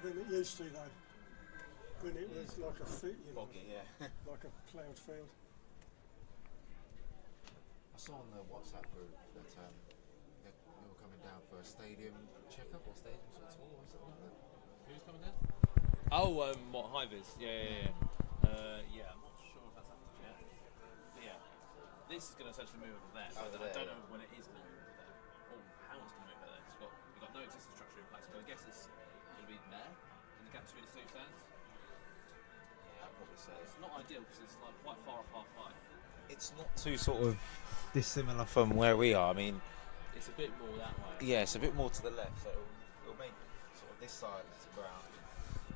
better than it used to though. When it was like a fit, you know, boggy, yeah. like a ploughed field. I saw on the WhatsApp group that they were coming down for a stadium checkup or stadium sort of tour or something like that. Who's coming down? Oh, what, High-Vis? Yeah. Yeah, I'm not sure if that's happened yet. But yeah, this is going to essentially move over there. So Over I there, don't yeah. know when it is going to move over there, or how it's going to move over there. We've got no existing structure in place, but I guess it's going to be there, in the gap between the two stands. Yeah, I'd probably say. It's not ideal because it's like quite far off half-high. It's not too sort of dissimilar from where we are. I mean, It's a bit more that way. yeah, it's a bit more to the left, so it'll make sort of this side of the ground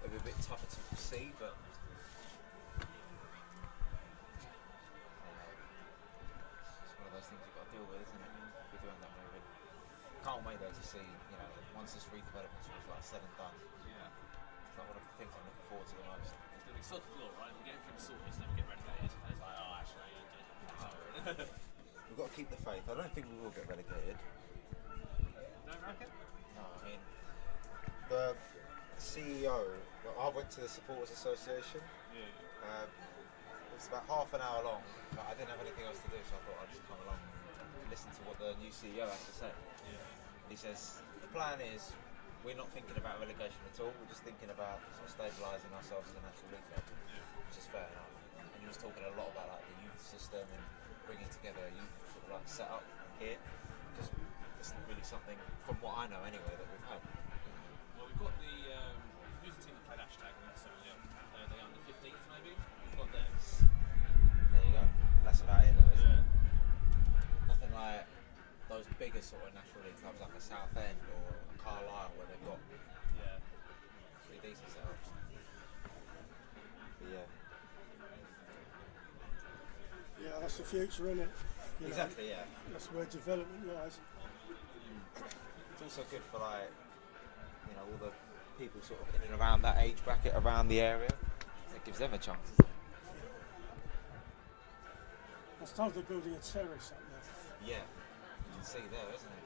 maybe a bit tougher to see, but it's one of those things you've got to deal with, isn't it? If you do end up moving. Can't wait though to see, you know, once this redevelopment was like said and done. Yeah. It's like one of the things I'm looking forward to the most. It's going to be such a deal, right? We get everything sorted, so never get relegated. And it's like, oh, actually, you don't get it. We've got to keep the faith. I don't think we will get relegated. Don't reckon? No, I mean, the CEO, well, I went to the Supporters Association. Yeah. It was about half an hour long, but I didn't have anything else to do, so I thought I'd just come along and listen to what the new CEO has to say. Yeah. He says, the plan is, we're not thinking about relegation at all, we're just thinking about sort of stabilising ourselves as a national league club, which is fair enough. And he was talking a lot about like the youth system and bringing together a youth sort of like setup here, because it's not really something, from what I know anyway, that we've had. Well, we've got the who's the team that played hashtag necessarily? The under 15s maybe. We've got them. There you go. That's about it though, isn't Yeah. it? Nothing like those bigger sort of national league clubs like a Southend or a Carlisle where they've got Yeah. pretty decent setups. But yeah. Yeah, that's the future, isn't it? You know, Exactly, yeah. that's where development lies. It's also good for like, you know, all the people sort of in and around that age bracket around the area. It gives them a chance. I was told they're building a terrace up there. Yeah, you can see there, isn't it?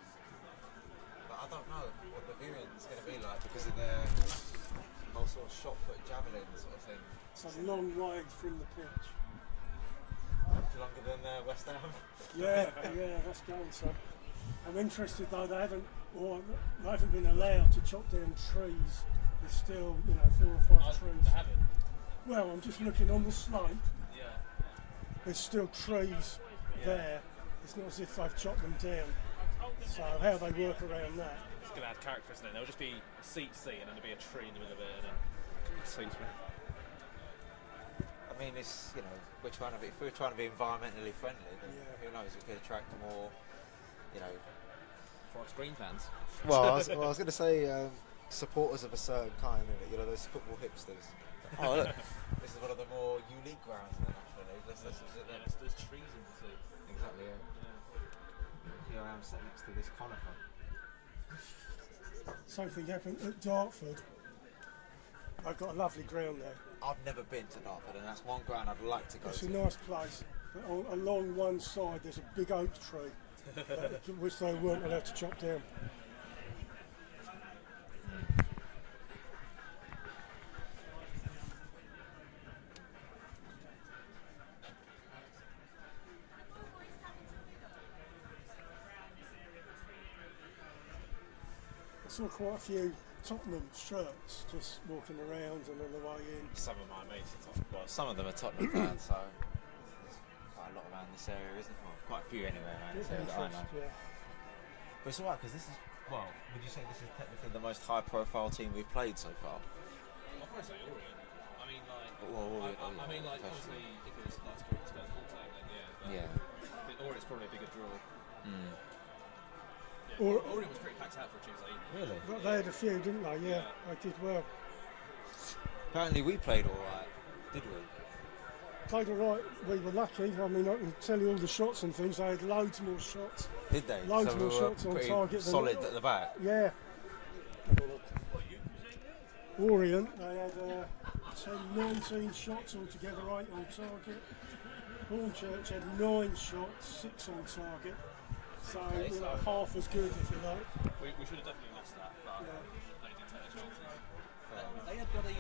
But I don't know what the viewing is going to be like because of the whole sort of shot put javelin sort of thing. It's a long way from the pitch. Longer than West Ham. Yeah, that's going. So I'm interested though. They haven't been allowed to chop down trees. There's still, 4 or 5 trees. They haven't. Well, I'm just looking on the slope. Yeah. There's still trees there. It's not as if they've chopped them down. So how they work around that? It's going to add character, isn't it? There'll just be a seat and then there'll be a tree in the middle of it, and then seats. I mean, it's, you know, if we're trying to be environmentally friendly, then who knows, it could attract more, you know. Forest Green fans. Well, I was going to say supporters of a certain kind, you know, those football hipsters. Oh, look, this is one of the more unique grounds in the National League. Let's visit them. There's trees in the sea. Exactly, yeah. Here I am sat next to this conifer. Something happened at Dartford. I've got a lovely ground there. I've never been to Dartford, and that's one ground I'd like to go It's to. a nice place. But along one side there's a big oak tree, which they weren't allowed to chop down. I saw quite a few Tottenham shirts just walking around and on the way in. Some of my mates are Tottenham. Well, some of them are Tottenham fans, so there's quite a lot around this area, isn't there? Well, quite a few anyway around this area that I know. Yeah. But it's alright because this is, well, would you say this is technically the most high-profile team we've played so far? I'll probably say Orient. I mean, like, Well, I mean, like, obviously, if it was like Spurs full time, then yeah. Yeah. I think Orient's probably a bigger draw. Mm. Yeah, Orient was pretty packed out for a Tuesday evening. Really? But they had a few, didn't they? Yeah, they did well. Apparently we played alright, did we? Played all right. We were lucky. I mean, I can tell you all the shots and things. They had loads more shots. Did they? Loads so more we were shots on pretty target than solid at the back. Yeah. Orient, they had 19 shots altogether, 8 on target. Hornchurch had 9 shots, 6 on target. So, half as good, if you like. We should have definitely lost that, but they did take their chances. bloody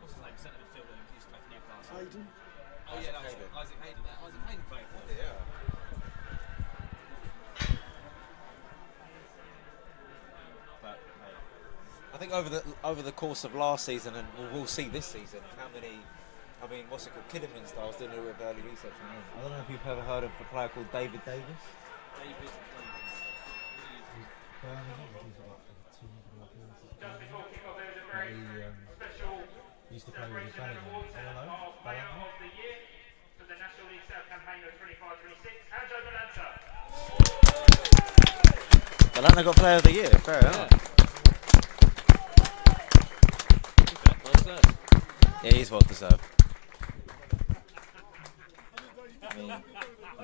what's his name? Centre midfielder who used to play for Newcastle. Hayden. Oh yeah, that was it. Isaac Hayden. Isaac Hayden played for it. Yeah. But I think over the course of last season, and we'll see this season, how many. I mean, what's it called? Kidderman styles doing it with early research. I don't know if you've ever heard of a player called David Davis. David Davis. Just before kick-off, there was a very special celebration and awards of Player of the Year for the National League South campaign of 25-26. Anjo Balanta. Balanta got Player of the Year. Fair enough. Well deserved. Yeah, he's well deserved. I mean,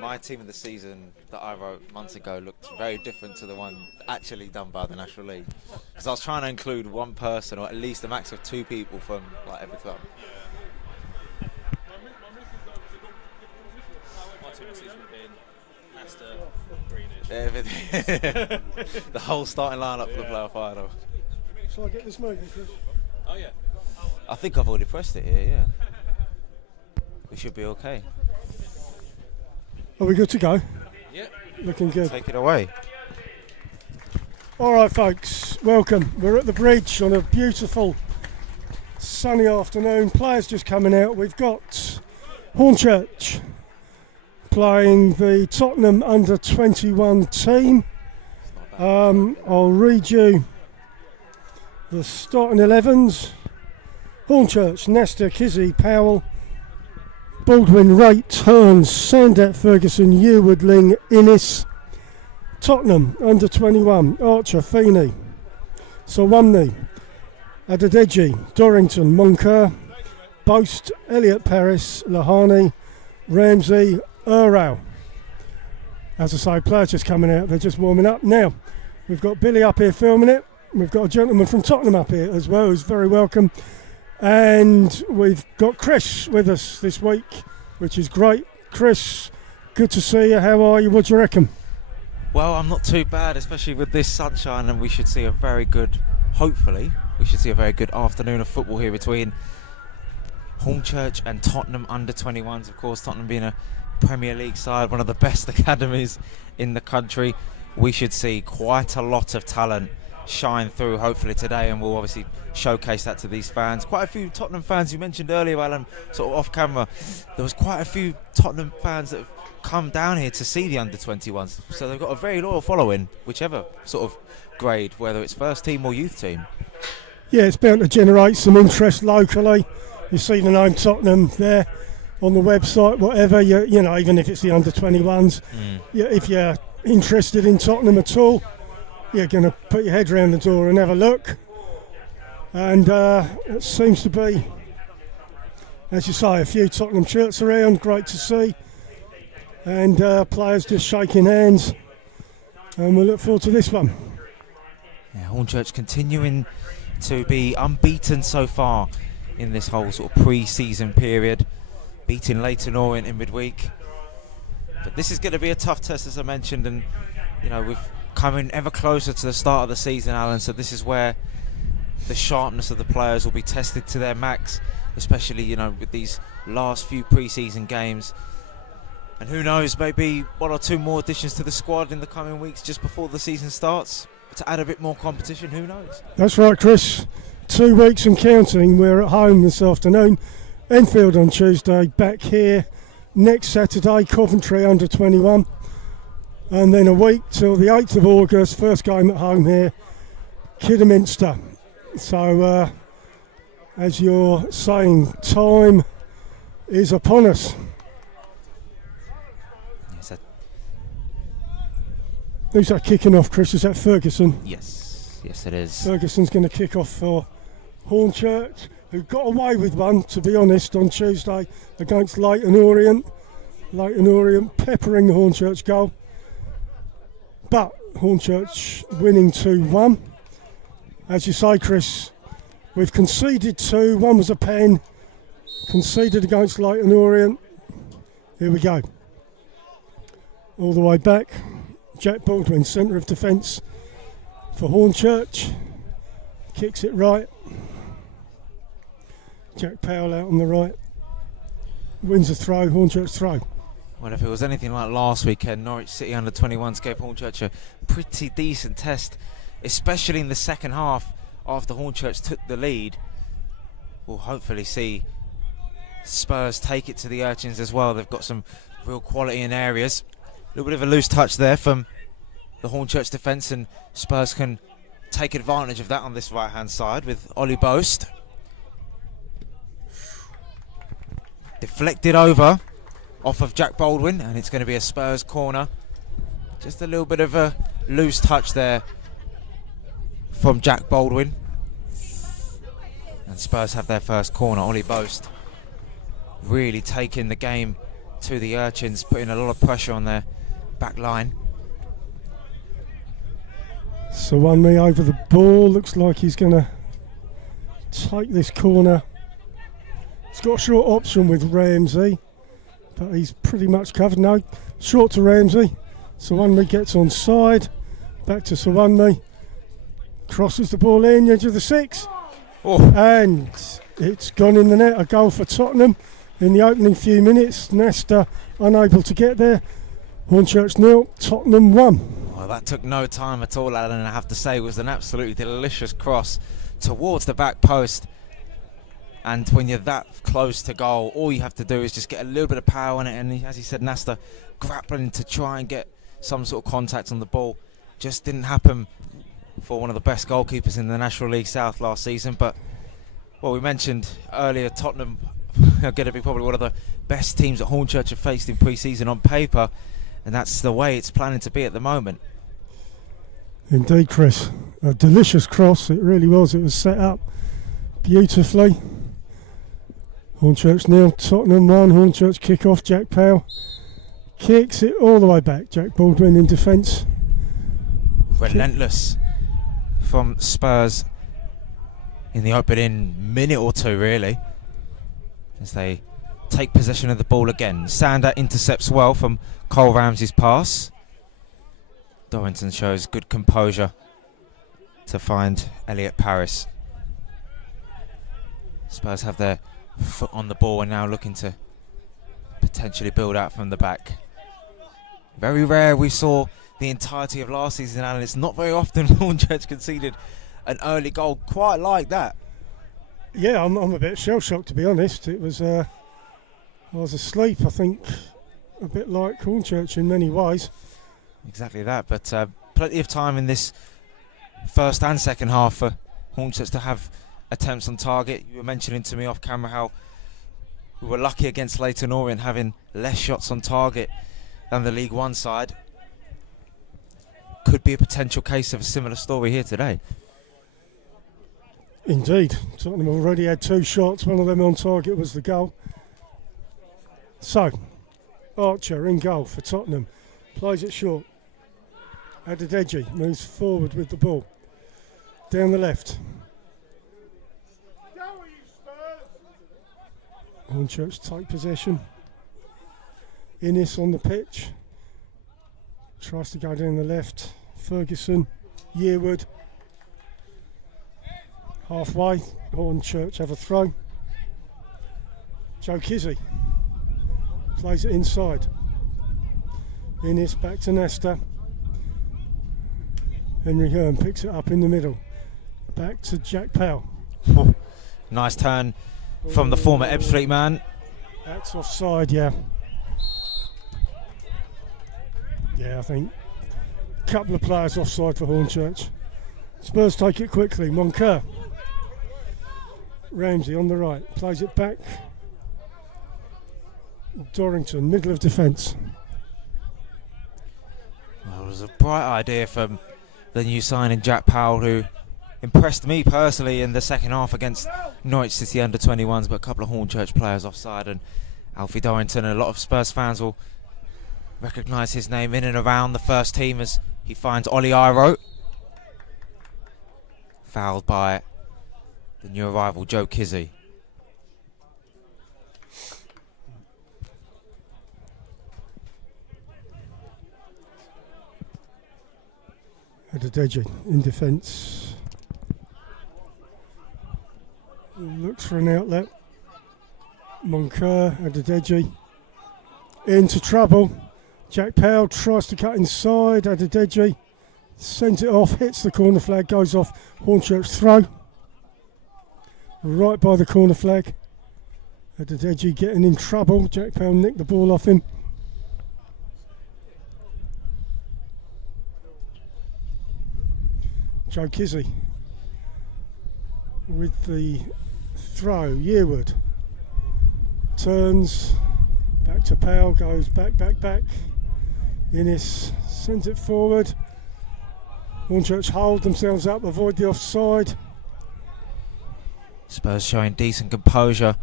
my team of the season that I wrote months ago looked very different to the one actually done by the National League. Because I was trying to include one person, or at least a max of 2 people from like every club. My team of the season would have been Astor, Greenish. Everything. The whole starting lineup for the playoff final. Shall I get this moving, Chris? Oh yeah. I think I've already pressed it here, yeah. We should be okay. Are we good to go? Yeah. Looking good. Take it away. All right, folks, welcome. We're at the bridge on a beautiful sunny afternoon. Players just coming out. We've got Hornchurch playing the Tottenham under-21 team. I'll read you the starting 11s. Hornchurch, Nesta, Kizzy, Powell, Baldwin, Raitt, Hearns, Sandat, Ferguson, Yearwood, Ling, Innis. Tottenham, under-21, Archer, Feeney, Solwumney, Adedeji, Dorrington, Moncur, Boast, Elliott, Paris, Lahani, Ramsey, Urao. As I say, players just coming out, they're just warming up. Now, we've got Billy up here filming it. We've got a gentleman from Tottenham up here as well, who's very welcome. And we've got Chris with us this week, which is great. Chris, good to see you. How are you? What do you reckon? Well, I'm not too bad, especially with this sunshine, and we should see a very good, hopefully, we should see a very good afternoon of football here between Hornchurch and Tottenham under-21s. Of course, Tottenham being a Premier League side, one of the best academies in the country. We should see quite a lot of talent shine through hopefully today, and we'll obviously showcase that to these fans. Quite a few Tottenham fans, you mentioned earlier, Alan, sort of off camera, there was quite a few Tottenham fans that have come down here to see the under-21s, so they've got a very loyal following, whichever sort of grade, whether it's first team or youth team. Yeah, it's bound to generate some interest locally. You see the name Tottenham there on the website, whatever, you know, even if it's the under-21s. If you're interested in Tottenham at all, you're going to put your head round the door and have a look. And it seems to be, as you say, a few Tottenham shirts around, great to see. And players just shaking hands. And we'll look forward to this one. Yeah, Hornchurch continuing to be unbeaten so far in this whole sort of pre-season period, beating Leyton Orient in midweek. But this is going to be a tough test, as I mentioned, and you know, we've coming ever closer to the start of the season, Alan, so this is where the sharpness of the players will be tested to their max, especially, you know, with these last few pre-season games. And who knows, maybe 1 or 2 more additions to the squad in the coming weeks just before the season starts to add a bit more competition. Who knows? That's right, Chris. 2 weeks and counting. We're at home this afternoon. Enfield on Tuesday, back here next Saturday, Coventry under-21. And then a week till the 8th of August, first game at home here, Kidderminster. So, as you're saying, time is upon us. Who's that kicking off, Chris? Is that Ferguson? Yes, yes it is. Ferguson's going to kick off for Hornchurch, who got away with one, to be honest, on Tuesday against Leyton Orient. Leyton Orient peppering the Hornchurch goal. But Hornchurch winning 2-1. As you say, Chris, we've conceded 2. One was a pen. Conceded against Leyton Orient. Here we go. All the way back. Jack Baldwin, centre of defence for Hornchurch. Kicks it right. Jack Powell out on the right. Wins the throw, Hornchurch throw. Well, if it was anything like last weekend, Norwich City under 21s gave Hornchurch a pretty decent test, especially in the second half after Hornchurch took the lead. We'll hopefully see Spurs take it to the Urchins as well. They've got some real quality in areas. A little bit of a loose touch there from the Hornchurch defence, and Spurs can take advantage of that on this right-hand side with Ollie Boast. Deflected over off of Jack Baldwin, and it's going to be a Spurs corner. Just a little bit of a loose touch there from Jack Baldwin. And Spurs have their first corner. Ollie Boast really taking the game to the Urchins, putting a lot of pressure on their back line. So one me over the ball. Looks like he's going to take this corner. He's got a short option with Ramsey, but he's pretty much covered. No, short to Ramsey. Sawanmi gets on side. Back to Sawanmi. Crosses the ball in, edge of the 6. Oh. And it's gone in the net. A goal for Tottenham in the opening few minutes. Nesta unable to get there. Hornchurch 0, Tottenham 1. Well, that took no time at all, Alan, and I have to say it was an absolutely delicious cross towards the back post. And when you're that close to goal, all you have to do is just get a little bit of power on it. And as he said, Nasta grappling to try and get some sort of contact on the ball. Just didn't happen for one of the best goalkeepers in the National League South last season. But, well, we mentioned earlier, Tottenham are going to be probably one of the best teams that Hornchurch have faced in pre-season on paper. And that's the way it's planning to be at the moment. Indeed, Chris. A delicious cross. It really was. It was set up beautifully. Hornchurch 0, Tottenham 1. Hornchurch kick off. Jack Powell kicks it all the way back. Jack Baldwin in defence. Relentless from Spurs in the opening minute or two, really, as they take possession of the ball again. Sander intercepts well from Cole Ramsey's pass. Dorrington shows good composure to find Elliot Paris. Spurs have their foot on the ball and now looking to potentially build out from the back. Very rare we saw the entirety of last season, and it's not very often Hornchurch conceded an early goal quite like that. Yeah, I'm a bit shell-shocked, to be honest. It was I was asleep, I think, a bit like Hornchurch in many ways. Exactly that, but plenty of time in this first and second half for Hornchurch to have attempts on target. You were mentioning to me off camera how we were lucky against Leyton Orient having less shots on target than the League One side. Could be a potential case of a similar story here today. Indeed. Tottenham already had 2 shots. One of them on target was the goal. So, Archer in goal for Tottenham. Plays it short. Adedeji moves forward with the ball. Down the left. Hornchurch take possession. Innes on the pitch. Tries to go down the left. Ferguson, Yearwood. Halfway, Hornchurch have a throw. Joe Kizzy plays it inside. Innes back to Nesta. Henry Hearn picks it up in the middle. Back to Jack Powell. Oh, nice turn from the former Ebbsfleet man. That's offside, yeah. Yeah, I think a couple of players offside for Hornchurch. Spurs take it quickly. Moncur. Ramsey on the right. Plays it back. Dorrington, middle of defence. Well, it was a bright idea from the new signing Jack Powell, who impressed me personally in the second half against Norwich City under 21s, but a couple of Hornchurch players offside, and Alfie Dorrington, and a lot of Spurs fans will recognise his name in and around the first team as he finds Ollie Iro. Fouled by the new arrival Joe Kizzy. Adedeji in defence. Looks for an outlet. Moncur, Adedeji. Into trouble. Jack Powell tries to cut inside. Adedeji sends it off, hits the corner flag, goes off. Hornchurch throw. Right by the corner flag. Adedeji getting in trouble. Jack Powell nicked the ball off him. Joe Kizzy with the throw. Yearwood turns back to Powell, goes back. Innes sends it forward. Hornchurch hold themselves up, avoid the offside. Spurs showing decent composure,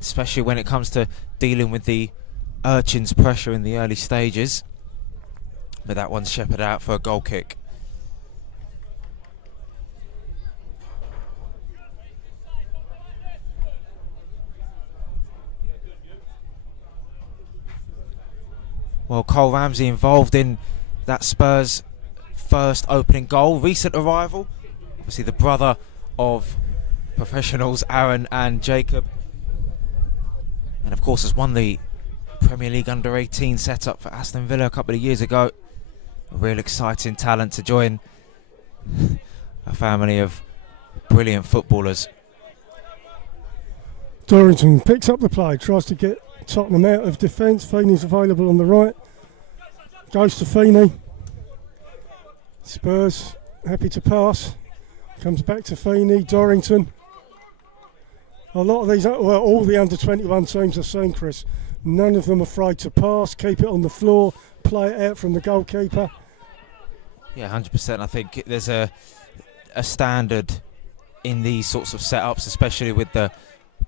especially when it comes to dealing with the Urchins' pressure in the early stages. But that one's shepherded out for a goal kick. Well, Cole Ramsey involved in that Spurs' first opening goal. Recent arrival, obviously the brother of professionals Aaron and Jacob. And of course has won the Premier League Under-18 setup for Aston Villa a couple of years ago. A real exciting talent to join a family of brilliant footballers. Dorrington picks up the play, tries to get Tottenham out of defence. Feeney's available on the right. Goes to Feeney. Spurs happy to pass. Comes back to Feeney. Dorrington. A lot of these, well, all the under-21 teams are saying, Chris, none of them afraid to pass, keep it on the floor, play it out from the goalkeeper. Yeah, 100%. I think there's a standard in these sorts of setups, especially with the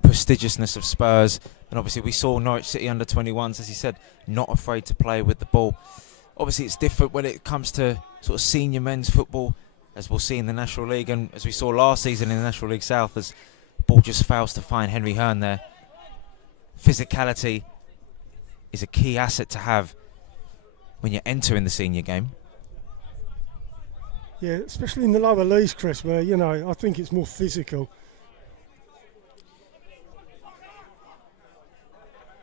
prestigiousness of Spurs. And obviously we saw Norwich City under-21s, as he said, not afraid to play with the ball. Obviously it's different when it comes to sort of senior men's football, as we'll see in the National League, and as we saw last season in the National League South, as the ball just fails to find Henry Hearn there. Physicality is a key asset to have when you're entering the senior game. Yeah, especially in the lower leagues, Chris, where, you know, I think it's more physical.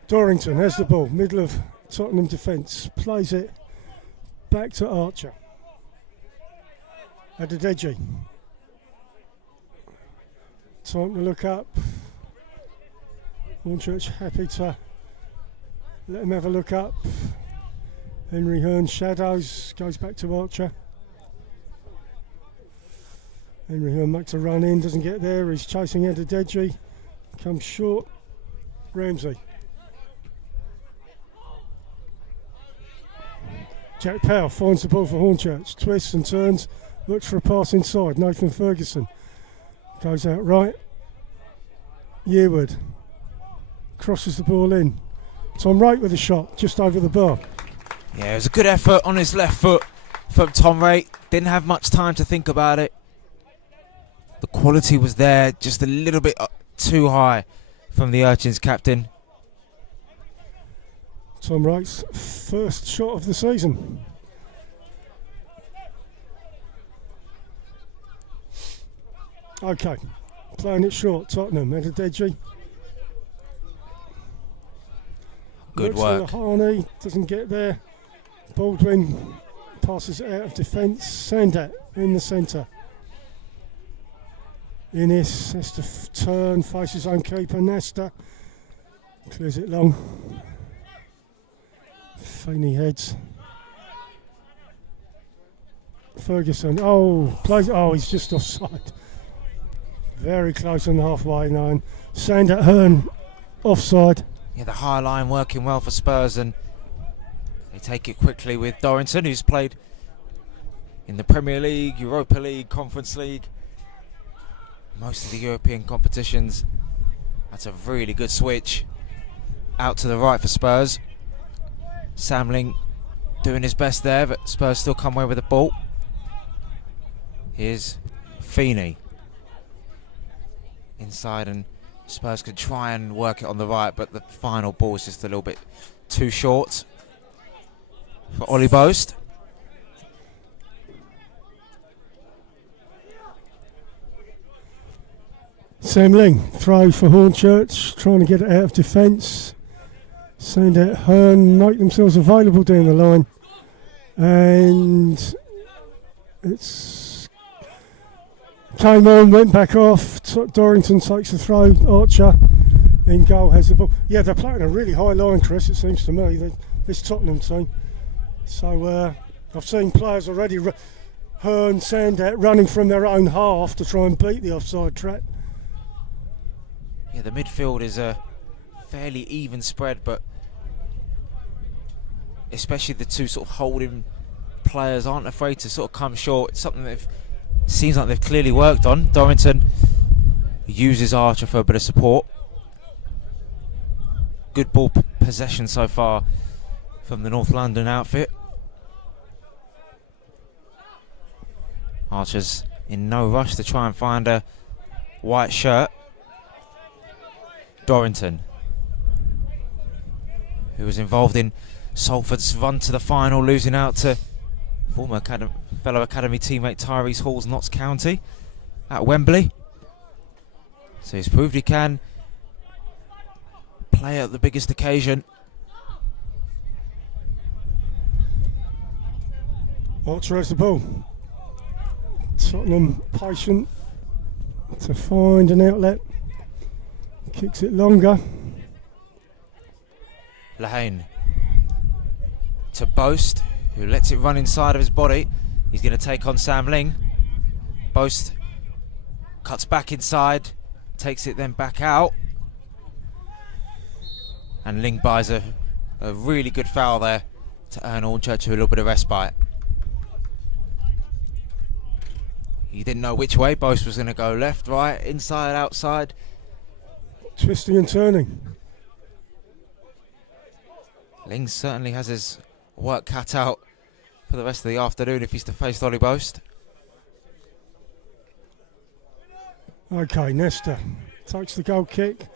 Dorrington has the ball, middle of Tottenham defence, plays it back to Archer. Adedeji. Time to look up. Hornchurch happy to let him have a look up. Henry Hearn shadows, goes back to Archer. Henry Hearn makes a run in, doesn't get there, he's chasing Adedeji, comes short. Ramsey. Jack Powell finds the ball for Hornchurch, twists and turns, looks for a pass inside. Nathan Ferguson goes out right. Yearwood crosses the ball in. Tom Wright with a shot just over the bar. Yeah, it was a good effort on his left foot from Tom Wright. Didn't have much time to think about it. The quality was there, just a little bit too high from the Urchins captain. Tom Wright's first shot of the season. Okay, playing it short, Tottenham, Adedeji. Good Looks work. for Harney, doesn't get there. Baldwin passes it out of defence. Sandat in the centre. Innes has to turn, face his own keeper. Nesta clears it long. Feeney heads. Ferguson, plays. He's just offside. Very close on the halfway line. Sandat Hearn offside. Yeah, the high line working well for Spurs, and they take it quickly with Dorrington, who's played in the Premier League, Europa League, Conference League, most of the European competitions. That's a really good switch. Out to the right for Spurs. Samling doing his best there, but Spurs still come away with the ball. Here's Feeney inside, and Spurs could try and work it on the right, but the final ball is just a little bit too short for Ollie Boast. Sam Ling, throw for Hornchurch, trying to get it out of defence. Send out Hearn, make themselves available down the line. And it's came on, went back off. Dorrington takes the throw. Archer in goal has the ball. Yeah, they're playing a really high line, Chris, it seems to me, this Tottenham team. So I've seen players already, Hearn, Sandat, running from their own half to try and beat the offside trap. Yeah, the midfield is a fairly even spread, but especially the two sort of holding players aren't afraid to sort of come short. It's something that seems like they've clearly worked on. Dorrington uses Archer for a bit of support. Good ball possession so far from the North London outfit. Archer's in no rush to try and find a white shirt. Dorrington, who was involved in Salford's run to the final, losing out to former fellow academy teammate Tyrese Hall's Notts County at Wembley. So he's proved he can play at the biggest occasion. Archer has the ball. Tottenham patient to find an outlet. Kicks it longer. Lahane to Boast, who lets it run inside of his body. He's going to take on Sam Ling. Boast cuts back inside, takes it then back out. And Ling buys a really good foul there to earn Hornchurch a little bit of respite. He didn't know which way Boast was going to go, left, right, inside, outside. Twisting and turning. Ling certainly has his work cut out for the rest of the afternoon if he's to face Ollie Boast. Okay, Nesta takes the goal kick.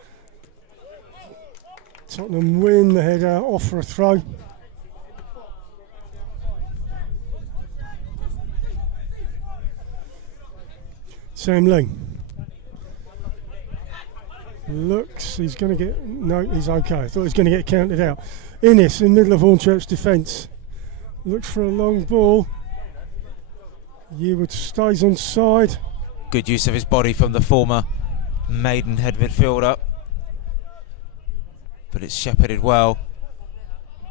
Tottenham win the header, off for a throw. Sam Ling. Looks, he's going to get, no, he's okay. I thought he was going to get counted out. Innes in the middle of Hornchurch defence. Looks for a long ball. Yearwood stays on side. Good use of his body from the former Maidenhead midfielder. But it's shepherded well.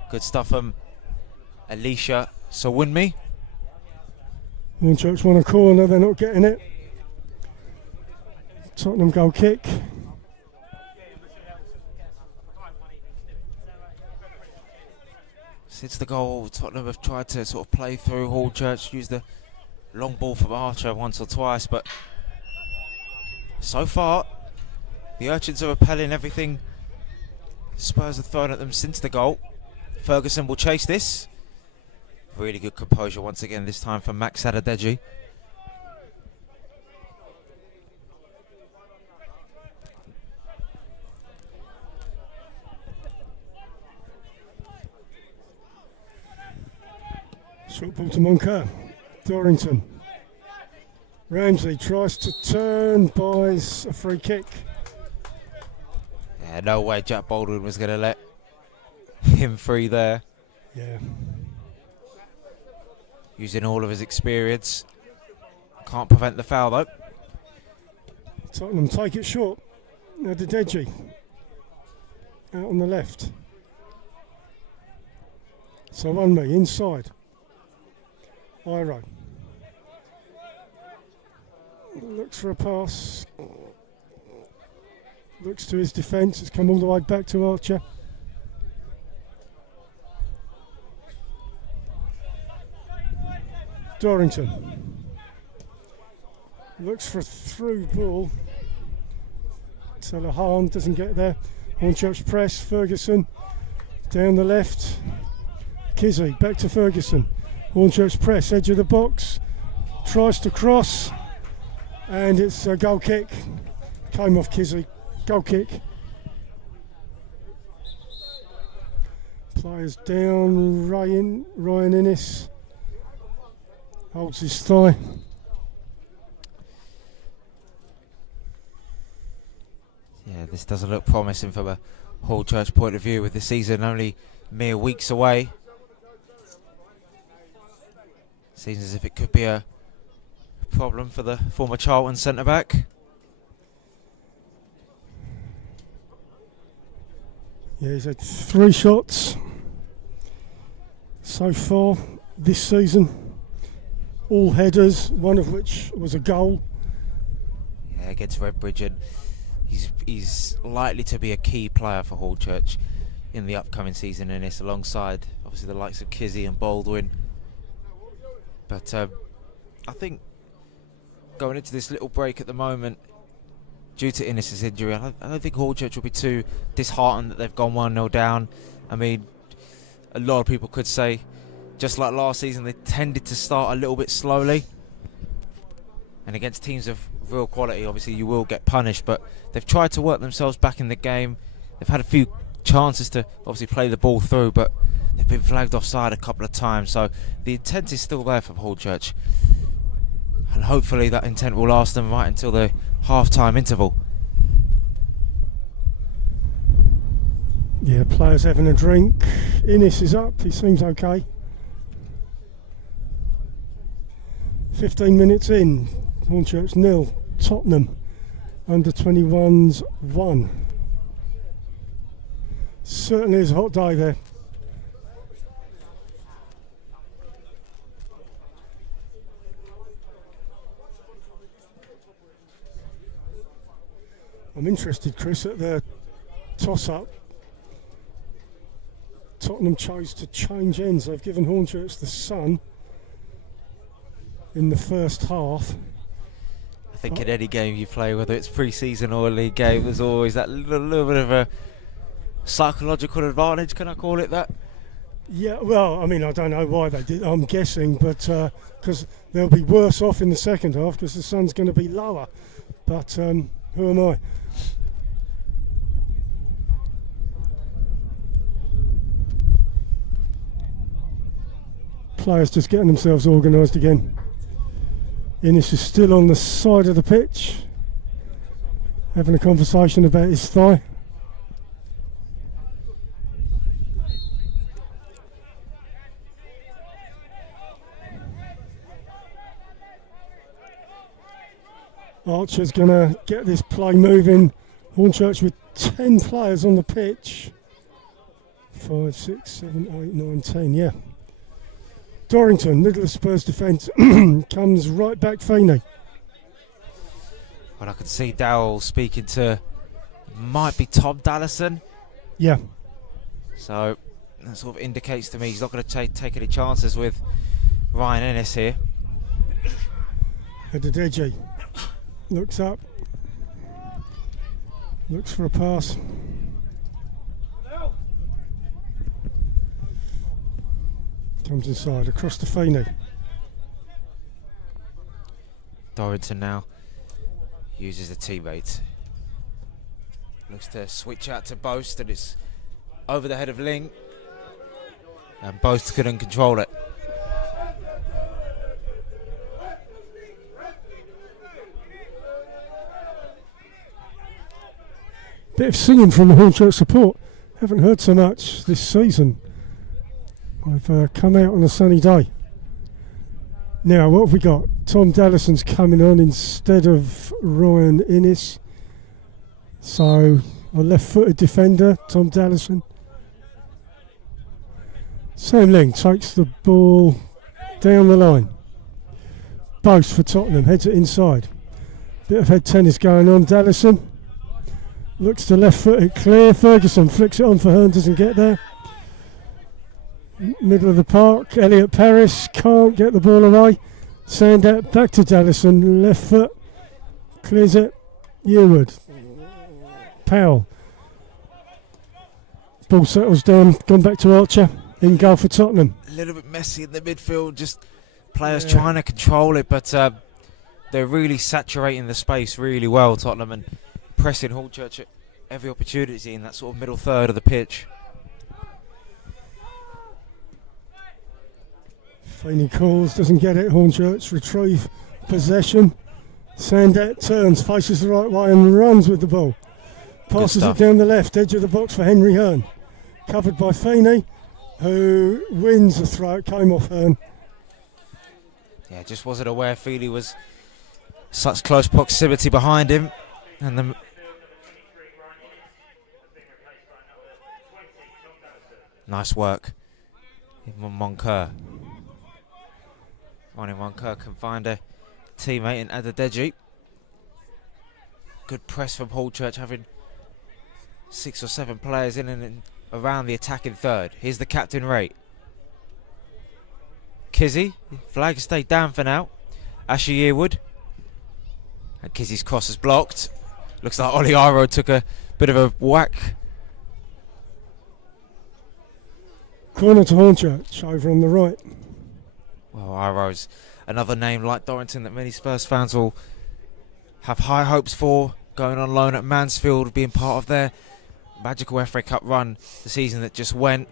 Good stuff from Alicia Sawunmi. Hornchurch won a corner, they're not getting it. Tottenham goal kick. Since the goal, Tottenham have tried to sort of play through Hornchurch, use the long ball from Archer once or twice, but so far the Urchins are repelling everything Spurs have thrown at them since the goal. Ferguson will chase this. Really good composure once again, this time from Max Sadadeji. Short ball to Moncur. Dorrington. Ramsey tries to turn, buys a free kick. Yeah, no way Jack Baldwin was going to let him free there. Yeah. Using all of his experience. Can't prevent the foul though. Tottenham take it short. Now Dedeji. Out on the left. So on me, inside. Iro. Looks for a pass. Looks to his defence. It's come all the way back to Archer. Dorrington. Looks for a through ball. So Lahan doesn't get there. Hornchurch press. Ferguson. Down the left. Kizzy back to Ferguson. Hornchurch press, edge of the box, tries to cross, and it's a goal kick. Came off Kizzy, goal kick. Players down, Ryan Innes holds his thigh. Yeah, this doesn't look promising from a Hornchurch point of view, with the season only mere weeks away. Seems as if it could be a problem for the former Charlton centre-back. Yeah, he's had 3 shots so far this season. All headers, one of which was a goal. Yeah, against Redbridge, and he's likely to be a key player for Hornchurch in the upcoming season in this, alongside obviously the likes of Kizzy and Baldwin. But I think going into this little break at the moment, due to Innes's injury, I don't think Hornchurch will be too disheartened that they've gone 1-0 down. I mean, a lot of people could say, just like last season, they tended to start a little bit slowly. And against teams of real quality, obviously you will get punished, but they've tried to work themselves back in the game. They've had a few chances to obviously play the ball through, but they've been flagged offside a couple of times, so the intent is still there from Hornchurch. And hopefully that intent will last them right until the half-time interval. Yeah, players having a drink. Innes is up, he seems okay. 15 minutes in, Hornchurch 0, Tottenham under 21s 1. Certainly is a hot day there. I'm interested, Chris, at the toss-up. Tottenham chose to change ends. They've given Hornchurch the sun in the first half. I think in any game you play, whether it's pre-season or a league game, there's always that little bit of a psychological advantage, can I call it that? Yeah, well, I mean, I don't know why they did, I'm guessing, but because they'll be worse off in the second half because the sun's going to be lower. But who am I? Players just getting themselves organised again. Innes is still on the side of the pitch, having a conversation about his thigh. Archer's going to get this play moving. Hornchurch with 10 players on the pitch. 5, 6, 7, 8, 9, 10, yeah. Dorrington, middle of Spurs defence, comes right back Feeney. Well, I can see Dowell speaking to, might be Tom Dallison. Yeah. So that sort of indicates to me he's not going to take any chances with Ryan Innes here. Adedeji looks up, looks for a pass. Comes inside, across to Feeney. Dorrington now uses the teammate. Looks to switch out to Boast, and it's over the head of Ling. And Boast couldn't control it. Bit of singing from the Hornchurch support. Haven't heard so much this season. I've come out on a sunny day. Now, what have we got? Tom Dallison's coming on instead of Ryan Innes. So, a left-footed defender, Tom Dallison. Sam Ling takes the ball down the line. Boast for Tottenham, heads it inside. Bit of head tennis going on. Dallison looks to left-footed clear. Ferguson flicks it on for Hearn, doesn't get there. Middle of the park, Elliot Paris can't get the ball away. Sandat back to Dallison, left foot, clears it. Yearwood, Powell. Ball settles down, gone back to Archer, in goal for Tottenham. A little bit messy in the midfield, just players trying to control it, but they're really saturating the space really well, Tottenham, and pressing Hornchurch at every opportunity in that sort of middle third of the pitch. Feeney calls, doesn't get it. Hornchurch retrieve possession. Sandat turns, faces the right way and runs with the ball. Passes it stuff. down the left, edge of the box for Henry Hearn. Covered by Feeney, who wins the throw. It came off Hearn. Yeah, just wasn't aware Feely was such close proximity behind him. And the nice work. Even Moncur. Ronnie Moncur can find a teammate in Adedeji. Good press from Hornchurch, having 6 or 7 players in and around the attacking third. Here's the captain rate. Kizzy, flag stayed down for now. Asher Yearwood. And Kizzy's cross is blocked. Looks like Ollie Iro took a bit of a whack. Corner to Hornchurch, over on the right. Well, Iro's another name like Dorrington that many Spurs fans will have high hopes for, going on loan at Mansfield, being part of their magical FA Cup run the season that just went,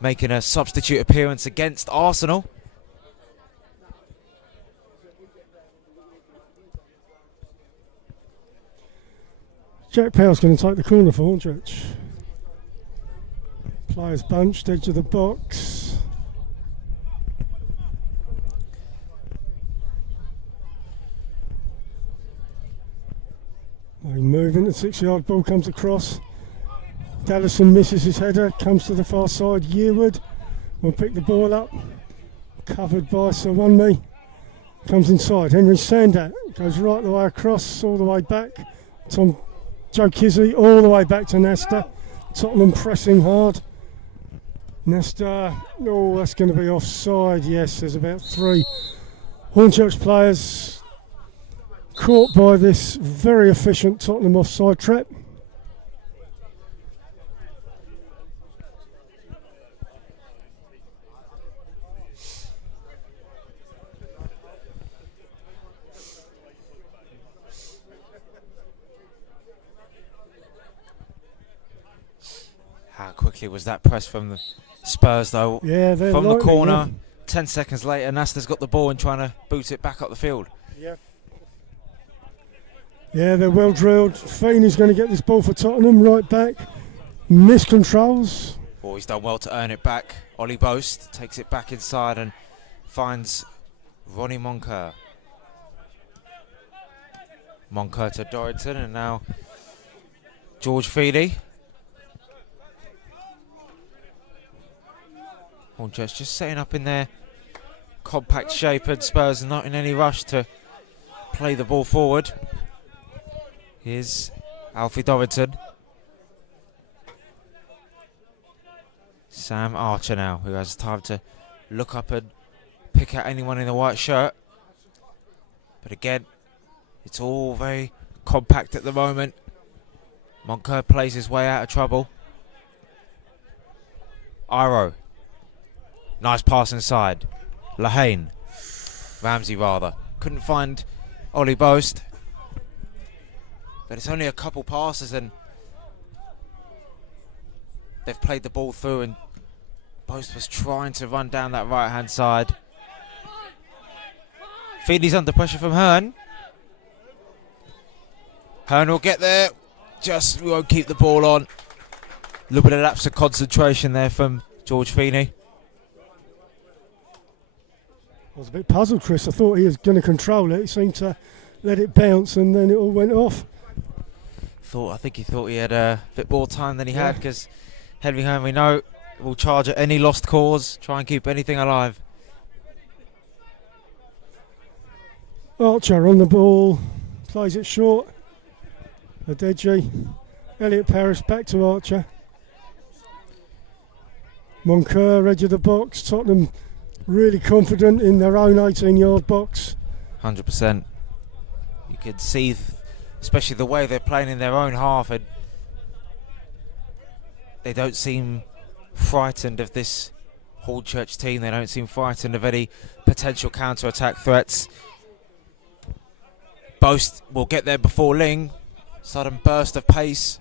making a substitute appearance against Arsenal. Jack Powell's going to take the corner for Hornchurch. Players bunched, edge of the box. They move into the 6-yard, ball comes across. Dallison misses his header, comes to the far side. Yearwood will pick the ball up. Covered by Sir Wanme. Comes inside. Henry Sander goes right the way across, all the way back. Joe Kizzy all the way back to Nesta. Tottenham pressing hard. Nesta, oh, that's going to be offside. Yes, there's about 3 Hornchurch players caught by this very efficient Tottenham offside trap. How quickly was that press from the Spurs though? Yeah, they're from the lightning, corner. yeah. 10 seconds later, Nasta's got the ball and trying to boot it back up the field. Yeah, they're well drilled. Feeney's going to get this ball for Tottenham, right back. Miscontrols. Oh, he's done well to earn it back. Ollie Boast takes it back inside and finds Ronnie Moncur. Moncur to Dorrington, and now George Feely. Hornchurch just setting up in their compact shape, and Spurs not in any rush to play the ball forward. Here's Alfie Dorrington. Sam Archer now, who has time to look up and pick out anyone in the white shirt. But again, it's all very compact at the moment. Moncur plays his way out of trouble. Iro. Nice pass inside. Lahane. Ramsey rather. Couldn't find Ollie Boast. But it's only a couple passes and they've played the ball through, and Boast was trying to run down that right hand side. Feely's under pressure from Hearn. Hearn will get there. Just won't keep the ball on. A little bit of lapse of concentration there from George Feeney. I was a bit puzzled, Chris. I thought he was going to control it. He seemed to let it bounce and then it all went off. I think he thought he had a bit more time than he had, because Henry Hearn, we know, will charge at any lost cause, try and keep anything alive. Archer on the ball, plays it short. Adeji. Elliot Parrish back to Archer. Moncur, edge of the box. Tottenham really confident in their own 18-yard box. 100%. You can see, especially the way they're playing in their own half, and they don't seem frightened of this Hornchurch team. They don't seem frightened of any potential counter-attack threats. Boast will get there before Ling. Sudden burst of pace.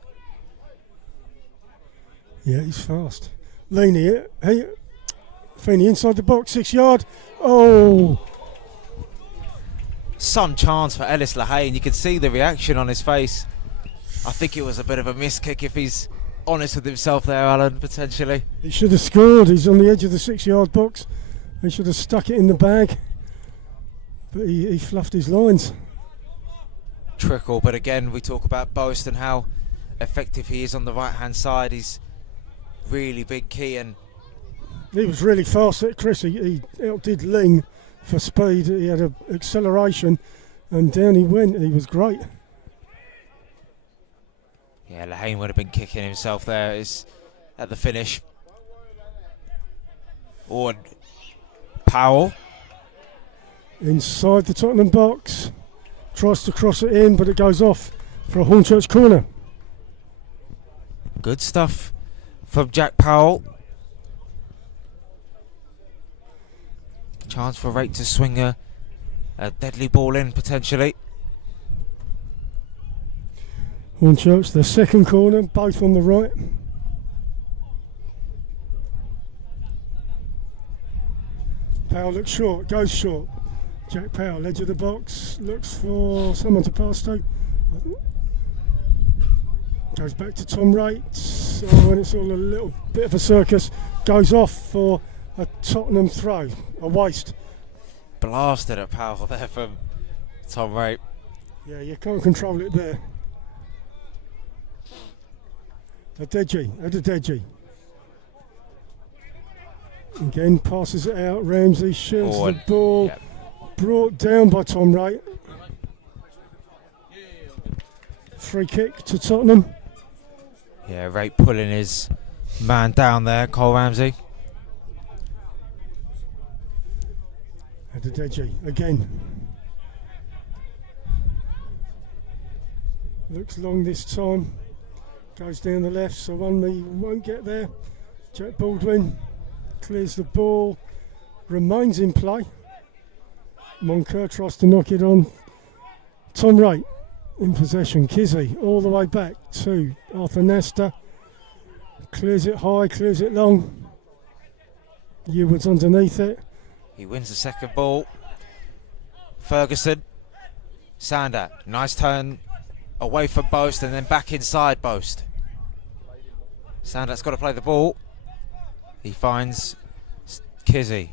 Yeah, he's fast. Laney, hey, Feeney inside the box, 6 yard. Oh! Some chance for Ellis Lahane. You can see the reaction on his face. I think it was a bit of a miss kick if he's honest with himself there, Alan, potentially. He should have scored. He's on the edge of the 6-yard box. He should have stuck it in the bag. But he fluffed his lines. Trickle, but again, we talk about Boast and how effective he is on the right-hand side. He's really big key, and he was really fast at Chris. He outdid Ling for speed. He had an acceleration, and down he went. He was great. yeah, Lehane would have been kicking himself there at the finish. Oh, and Powell. Inside the Tottenham box. Tries to cross it in, but it goes off for a Hornchurch corner. Good stuff from Jack Powell. Chance for Rake to swing a deadly ball in, potentially. Hornchurch, the second corner, both on the right. Powell looks short, goes short. Jack Powell, edge of the box, looks for someone to pass to. Goes back to Tom Rate. Oh, and it's all a little bit of a circus. Goes off for a Tottenham throw, a waste. Blasted at Powell there from Tom Rate. Yeah, you can't control it there. Adedeji. Again, passes it out. Ramsey shields the ball. Yep. Brought down by Tom Wright. Free kick to Tottenham. Yeah, Rate pulling his man down there, Cole Ramsey. Adedeji again. Looks long this time. Goes down the left, so Unmi won't get there. Jack Baldwin clears the ball. Remains in play. Moncur tries to knock it on. Tom Wright in possession. Kizzy all the way back to Arthur Nesta. Clears it high, clears it long. Ewards underneath it. He wins the second ball. Ferguson. Sander. Nice turn away from Boast and then back inside Boast. Sander's got to play the ball. He finds Kizzy.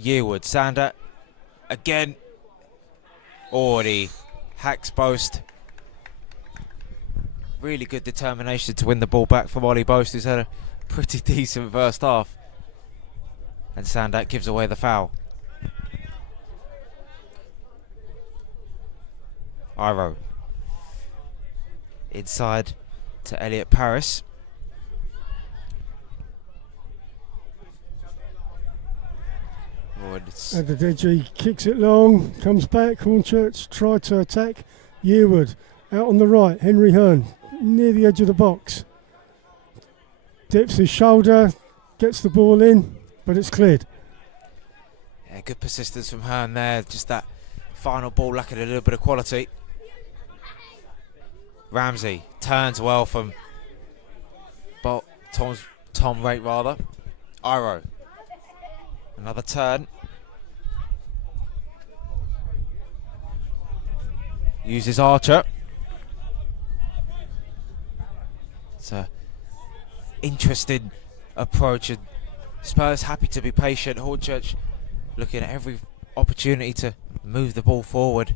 Yearwood. Sander. Again. Already hacks Boast. Really good determination to win the ball back from Ollie Boast, who's had a pretty decent first half. And Sandak gives away the foul. Iro. Inside to Elliot Paris. Adedeji kicks it long, comes back. Hornchurch tried to attack. Yearwood out on the right. Henry Hearn near the edge of the box. Dips his shoulder, gets the ball in, but it's cleared. Yeah, good persistence from Hearn there. Just that final ball lacking a little bit of quality. Ramsey turns well from Tom Rate rather. Iro. Another turn. Uses Archer. It's a interesting approach, and Spurs happy to be patient. Hornchurch looking at every opportunity to move the ball forward.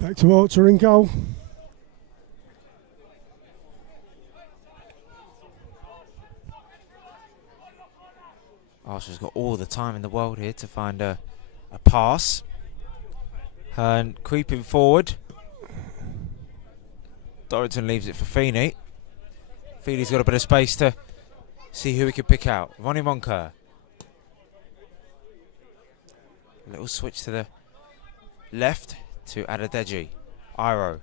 Back to Archer in goal. Archer's got all the time in the world here to find a pass. And creeping forward. Dorrington leaves it for Feeney. Feeney's got a bit of space to see who he can pick out. Ronnie Moncur. A little switch to the left to Adedeji. Iro.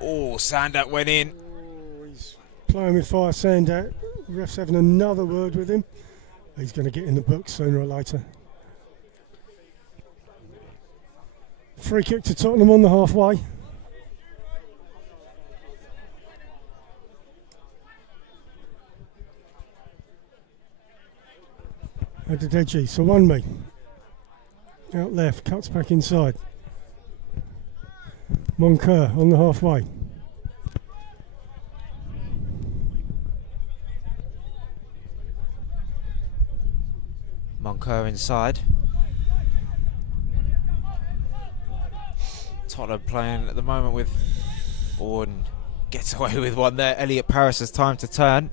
Oh, Sandak went in. Oh, he's playing with fire, Sandak. Ref's having another word with him. He's going to get in the book sooner or later. Free kick to Tottenham on the halfway. Adedeji, Sawanmi. Out left, cuts back inside. Moncur on the halfway. Moncur inside. Tottenham playing at the moment with Orden. Gets away with one there. Elliot Paris has time to turn.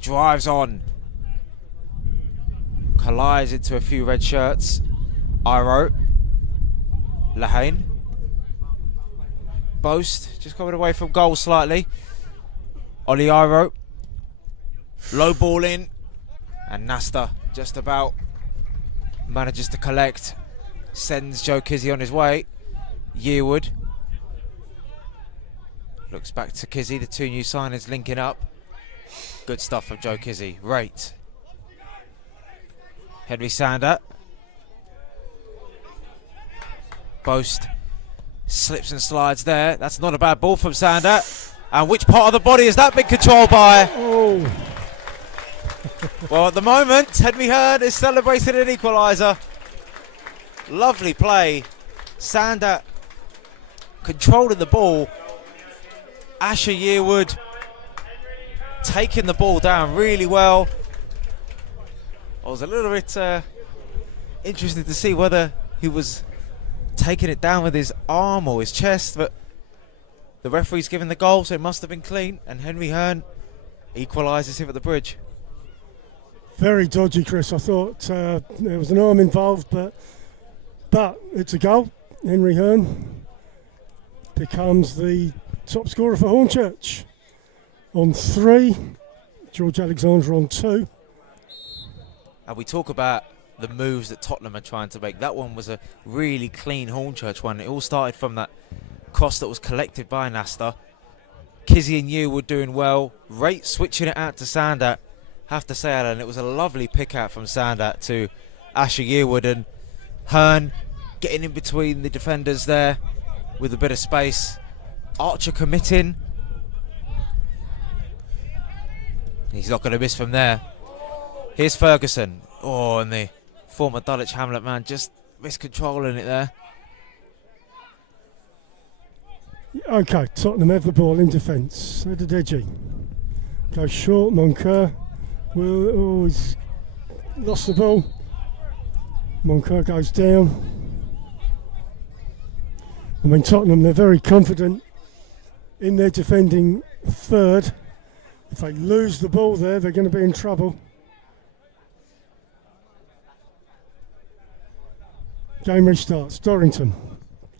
Drives on. Collides into a few red shirts. Iro. Lahane. Boast. Just coming away from goal slightly. Ollie Iro. Low ball in. And Nasta just about manages to collect. Sends Joe Kizzy on his way. Yearwood. Looks back to Kizzy, the two new signings linking up. Good stuff from Joe Kizzy. Rate. Henry Sander. Boast slips and slides there. That's not a bad ball from Sander. And which part of the body has that been controlled by? Oh. Well, at the moment, Henry Hearn is celebrating an equaliser. Lovely play. Sander controlling the ball. Asher Yearwood taking the ball down really well. I was a little bit interested to see whether he was taking it down with his arm or his chest, but the referee's given the goal, so it must have been clean, and Henry Hearn equalises him at the bridge. Very dodgy, Chris. I thought there was an arm involved, but it's a goal. Henry Hearn becomes the top scorer for Hornchurch on 3. George Alexander on 2. And we talk about the moves that Tottenham are trying to make. That one was a really clean Hornchurch one. It all started from that cross that was collected by Nasta. Kizzy and Yearwood doing well. Rate switching it out to Sander. Have to say, Alan, it was a lovely pick out from Sander to Asher Yearwood, and Hearn getting in between the defenders there with a bit of space. Archer committing. He's not going to miss from there. Here's Ferguson. Oh, and the former Dulwich Hamlet man just miscontrolling it there. Okay, Tottenham have the ball in defence. Adedeji goes short. Moncur he's lost the ball. Moncur goes down. I mean, Tottenham, they're very confident in their defending third. If they lose the ball there, they're going to be in trouble. Game restarts. Dorrington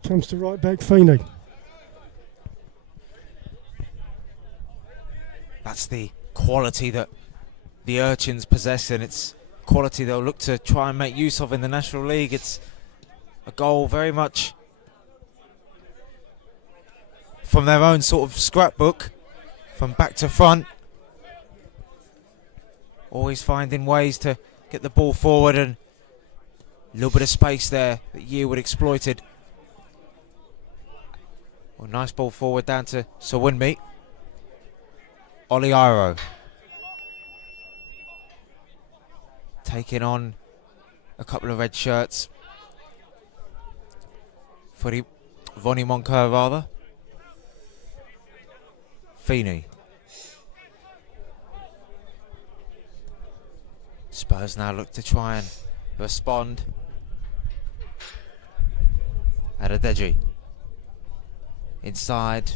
comes to right back. Feeney. That's the quality that the Urchins possess, and it's quality they'll look to try and make use of in the National League. It's a goal very much from their own sort of scrapbook, from back to front. Always finding ways to get the ball forward, and a little bit of space there that Yearwood exploited. Well, nice ball forward down to Sawunmi. Ollie Iro taking on a couple of red shirts for the Vonnie Moncur rather. Feeney. Spurs now look to try and respond. Adedeji inside.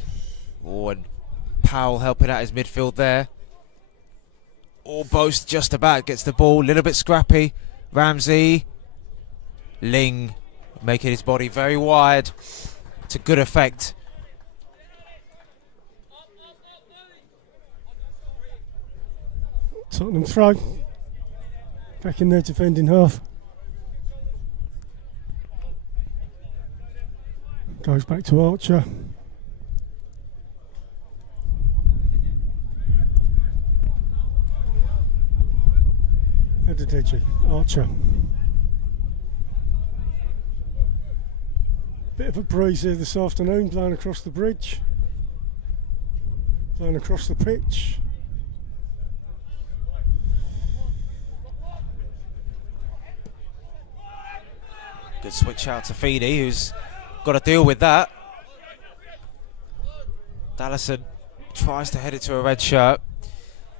Oh, and Powell helping out his midfield there. Boast just about gets the ball, a little bit scrappy. Ramsey. Ling making his body very wide to good effect. Tottenham throw. Back in their defending half. Goes back to Archer. Adedeji, Archer. Bit of a breeze here this afternoon, blowing across the bridge, blowing across the pitch. Good switch out to Feeney, who's got to deal with that. Dallison tries to head it to a red shirt,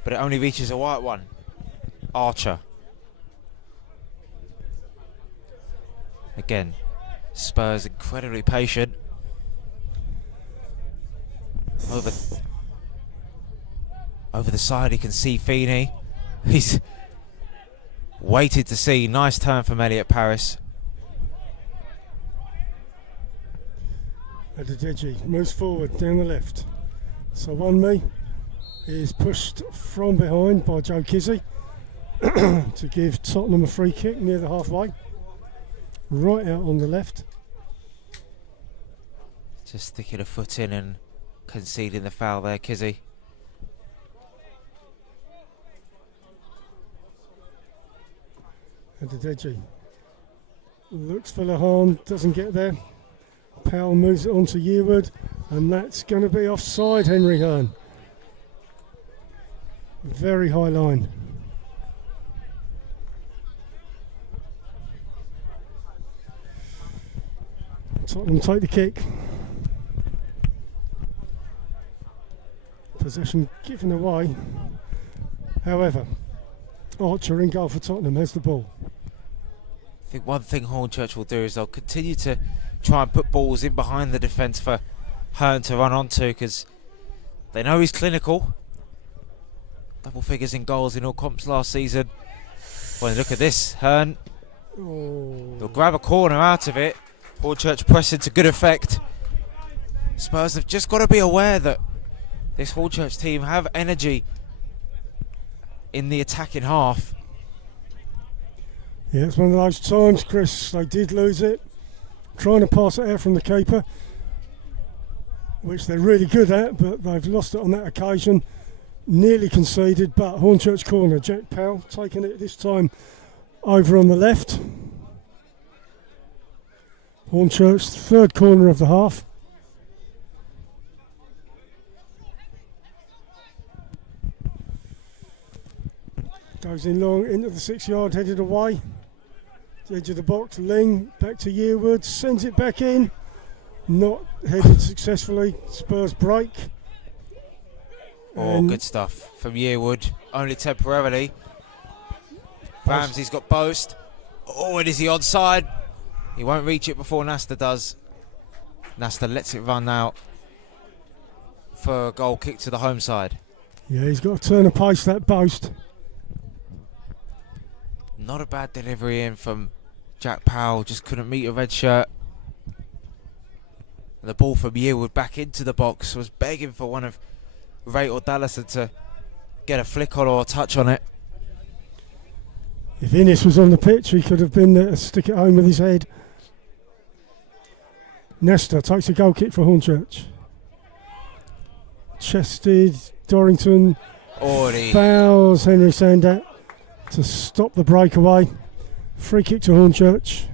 but it only reaches a white one. Archer. Again, Spurs incredibly patient. Over the side, he can see Feeney. He's waited to see. Nice turn from Elliot Paris. Adedeji moves forward down the left. So 1-me is pushed from behind by Joe Kizzy to give Tottenham a free kick near the halfway. Right out on the left. Just sticking a foot in and conceding the foul there, Kizzy. Adedeji looks for Lahan, doesn't get there. Powell moves it on to Yearwood, and that's going to be offside, Henry Hearn. Very high line. Tottenham take the kick. Possession given away. However, Archer in goal for Tottenham has the ball. I think one thing Hornchurch will do is they'll continue to try and put balls in behind the defence for Hearn to run onto, because they know he's clinical. Double figures in goals in all comps last season. Well, look at this, Hearn. He'll grab a corner out of it. Hornchurch pressing to good effect. Spurs have just got to be aware that this Hornchurch team have energy in the attacking half. Yeah, it's one of those times, Chris, they did lose it. Trying to pass it out from the keeper, which they're really good at, but they've lost it on that occasion. Nearly conceded, but Hornchurch corner. Jack Powell taking it this time over on the left. Hornchurch, third corner of the half. Goes in long into the 6 yard, headed away. The edge of the box, Ling back to Yearwood, sends it back in. Not headed successfully. Spurs break. Oh, good stuff from Yearwood, only temporarily. Ramsey's got Boast. Oh, and is he onside? He won't reach it before Nasta does. Nasta lets it run out for a goal kick to the home side. Yeah, he's got to turn a pace, that Boast. Not a bad delivery in from Jack Powell, just couldn't meet a red shirt. And the ball from Yearwood back into the box, was begging for one of Ray or Dallison to get a flick on or a touch on it. If Innes was on the pitch, he could have been there to stick it home with his head. Nesta takes a goal kick for Hornchurch. Chested, Dorrington fouls Henry Sandat to stop the breakaway. Free kick to Hornchurch.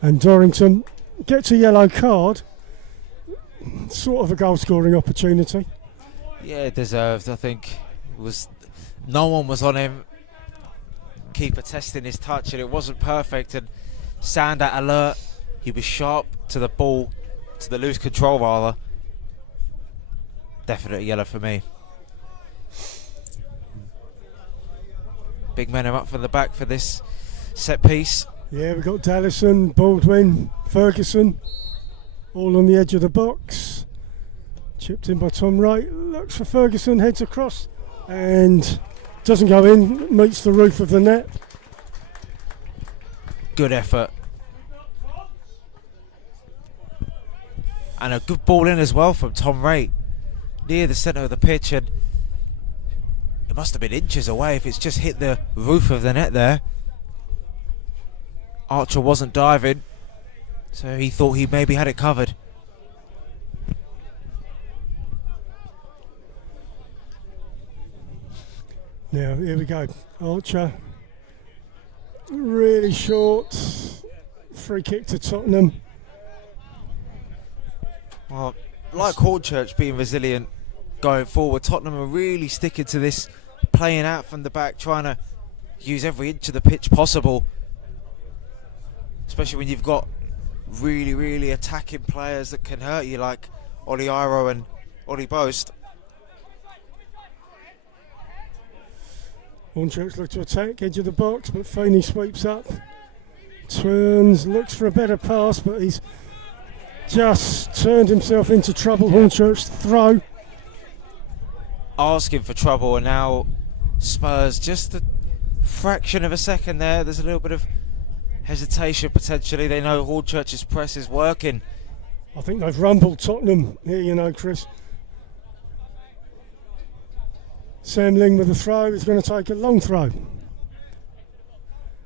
And Dorrington gets a yellow card. Sort of a goal scoring opportunity. Yeah, deserved. I think no one was on him. Keeper testing his touch and it wasn't perfect, and Sandat alert. He was sharp to the ball, to the loose control rather. Definite yellow for me. Big men are up from the back for this set piece. Yeah, we've got Dallison, Baldwin, Ferguson, all on the edge of the box. Chipped in by Tom Wright, looks for Ferguson, heads across and doesn't go in, meets the roof of the net. Good effort. And a good ball in as well from Tom Wright, near the centre of the pitch, and it must have been inches away if it's just hit the roof of the net there. Archer wasn't diving, so he thought he maybe had it covered. Now, here we go. Archer, really short, free kick to Tottenham. Well, like Hornchurch being resilient going forward, Tottenham are really sticking to this, playing out from the back, trying to use every inch of the pitch possible, especially when you've got really, really attacking players that can hurt you, like Ollie Iro and Ollie Boast. Hornchurch look to attack, edge of the box, but Feeney sweeps up, turns, looks for a better pass, but he's just turned himself into trouble. Hornchurch throw. Asking for trouble, and now Spurs just a fraction of a second there. There's a little bit of hesitation potentially. They know Hornchurch's press is working. I think they've rumbled Tottenham here, you know, Chris. Sam Ling with a throw. He's going to take a long throw.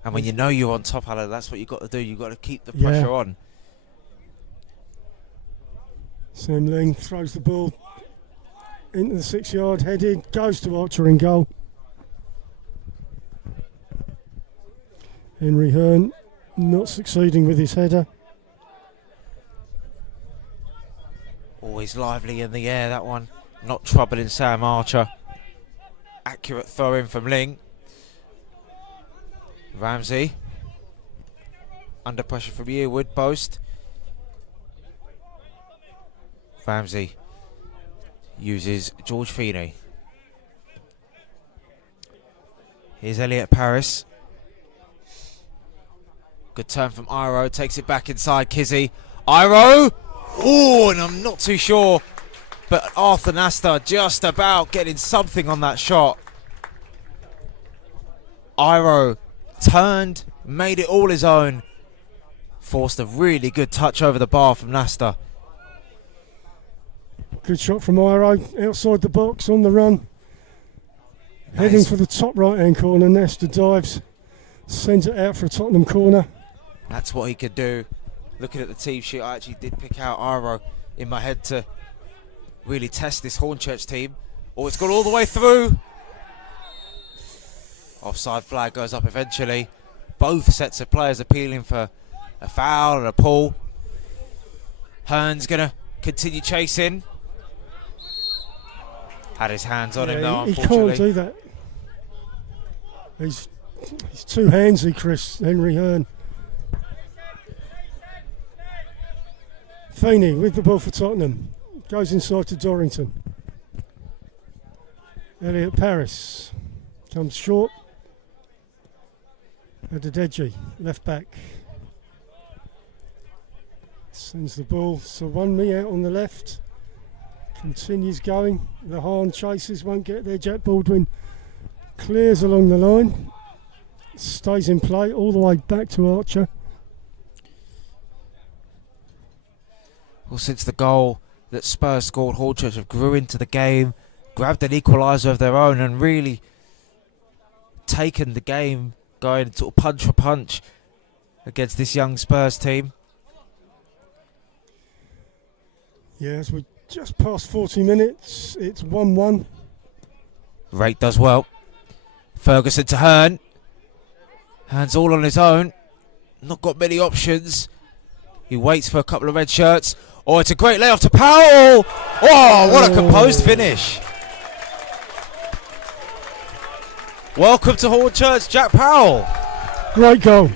And when you know you're on top, Alan, that's what you've got to do. You've got to keep the pressure on. Sam Ling throws the ball into the 6 yard, headed, goes to Archer in goal. Henry Hearn not succeeding with his header. Always lively in the air, that one. Not troubling Sam Archer. Accurate throw in from Ling. Ramsey. Under pressure from Yearwood. Boast. Ramsey uses George Feeney. Here's Elliot Paris. Good turn from Iro. Takes it back inside Kizzy. Iro! Oh, and I'm not too sure, but Arthur Nasta just about getting something on that shot. Iro turned, made it all his own. Forced a really good touch over the bar from Nasta. Good shot from Iro, outside the box, on the run. Heading for the top right-hand corner, Nasta dives, sends it out for a Tottenham corner. That's what he could do. Looking at the team sheet, I actually did pick out Iro in my head to really test this Hornchurch team. Oh, it's gone all the way through. Offside flag goes up eventually. Both sets of players appealing for a foul and a pull. Hearn's going to continue chasing. Had his hands on him though, he unfortunately. can't do that. He's too handsy, Chris, Henry Hearn. Feeney with the ball for Tottenham. Goes inside to Dorrington. Elliot Paris comes short. Adedeji, left back. Sends the ball. Sawunmi out on the left. Continues going. The Hahn chases, won't get there. Jack Baldwin clears along the line. Stays in play all the way back to Archer. Well, since the goal that Spurs scored, Hornchurch have grew into the game, grabbed an equaliser of their own and really taken the game, going sort of punch for punch against this young Spurs team. Yes, we're just past 40 minutes. It's 1-1. Rake does well. Ferguson to Hearn. Hearn's all on his own. Not got many options. He waits for a couple of red shirts. Oh, it's a great layoff to Powell. Oh, what a composed finish. Welcome to Hornchurch, Jack Powell. Great goal.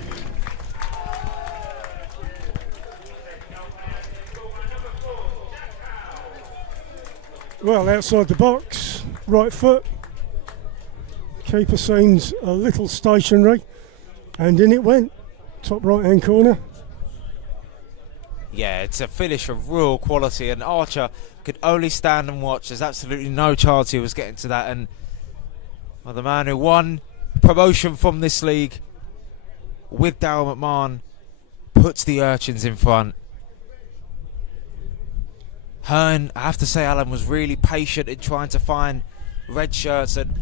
Well, outside the box, right foot. Keeper seems a little stationary, and in it went. Top right-hand corner. Yeah, it's a finish of real quality, and Archer could only stand and watch. There's absolutely no chance he was getting to that, and well, the man who won promotion from this league with Darryl McMahon puts the Urchins in front. Hearn, I have to say, Alan, was really patient in trying to find red shirts, and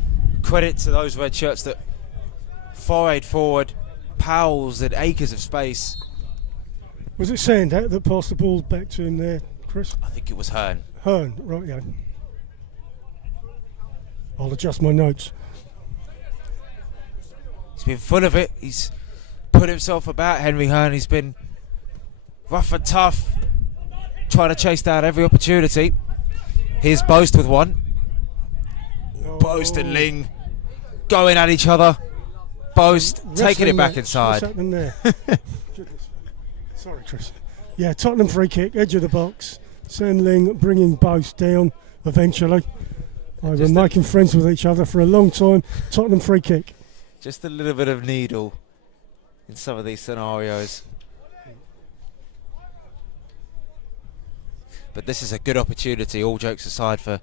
credit to those red shirts that forayed forward. Powell's in acres of space. Was it Sandat that passed the ball back to him there, Chris? I think it was Hearn. Hearn, right, yeah. I'll adjust my notes. He's been full of it. He's put himself about, Henry Hearn. He's been rough and tough, trying to chase down every opportunity. Here's Boast with one. Boast and Ling going at each other. post, taking it back Wrestling match. What's inside. happening there? Goodness. Sorry, Chris. Yeah, Tottenham free kick, edge of the box. Sam Ling bringing Boast down eventually. They were making friends with each other for a long time. Tottenham free kick. Just a little bit of needle in some of these scenarios. But this is a good opportunity, all jokes aside, for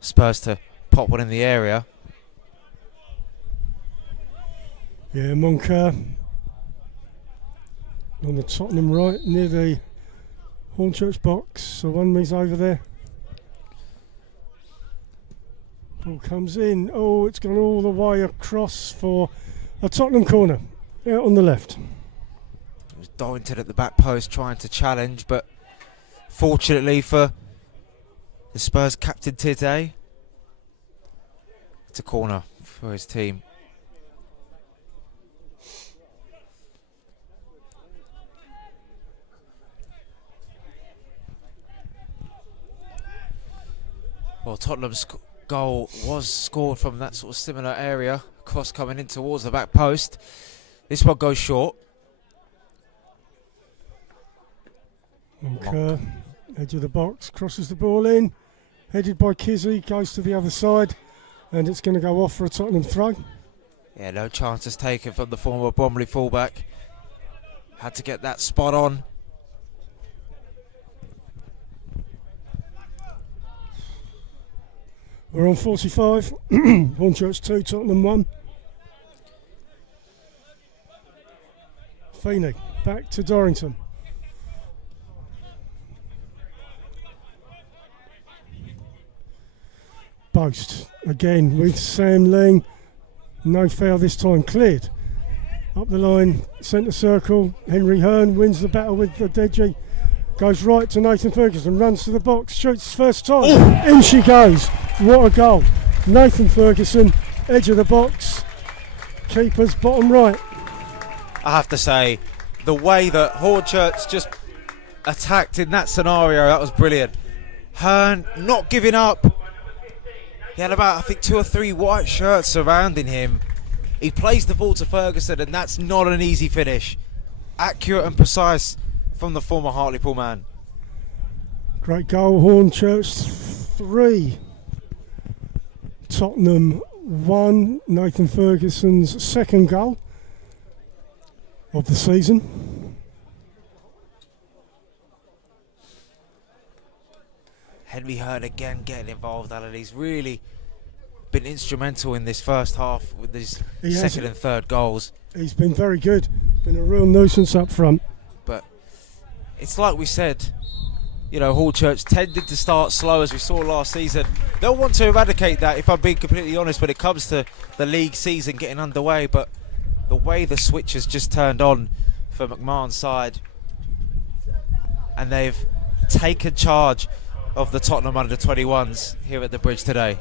Spurs to pop one in the area. Yeah, Moncur on the Tottenham right near the Hornchurch box. So one me's over there. Ball comes in. Oh, it's gone all the way across for a Tottenham corner out on the left. It was Dorrington at the back post trying to challenge, but fortunately for the Spurs captain today, it's a corner for his team. Well, Tottenham's goal was scored from that sort of similar area, cross coming in towards the back post. This one goes short. Moncur, edge of the box, crosses the ball in, headed by Kizzy, goes to the other side, and it's going to go off for a Tottenham throw. Yeah, no chances taken from the former Bromley fullback. Had to get that spot on. We're on 45. Hornchurch 2, Tottenham 1. Feeney back to Dorrington. Boast again with Sam Ling. No foul this time, cleared. Up the line, centre circle. Henry Hearn wins the battle with the Deji. Goes right to Nathan Ferguson, runs to the box, shoots first time. Ooh. In she goes. What a goal. Nathan Ferguson, edge of the box. Keeper's bottom right. I have to say, the way that Hornchurch just attacked in that scenario, that was brilliant. Hearn not giving up. He had about, I think, 2 or 3 white shirts surrounding him. He plays the ball to Ferguson, and that's not an easy finish. Accurate and precise from the former Hartlepool man. Great goal, Hornchurch 3. Tottenham 1. Nathan Ferguson's second goal of the season. Henry Hearn again getting involved, Alan. He's really been instrumental in this first half with his second and third goals. He's been very good. Been a real nuisance up front. But it's like we said, you know, Hornchurch tended to start slow, as we saw last season. They'll want to eradicate that, if I'm being completely honest, when it comes to the league season getting underway. But the way the switch has just turned on for McMahon's side, and they've taken charge of the Tottenham under-21s here at the Bridge today.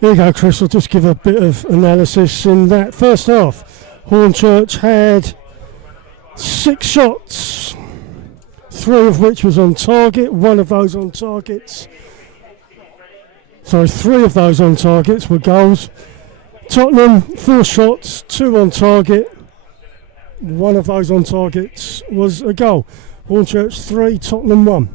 Here you go, Chris. I'll just give a bit of analysis. In that first half, Hornchurch had 6 shots, 3 of which was on target. 1 of those on targets. Sorry, 3 of those on targets were goals. Tottenham, 4 shots, 2 on target. 1 of those on targets was a goal. Hornchurch 3, Tottenham 1.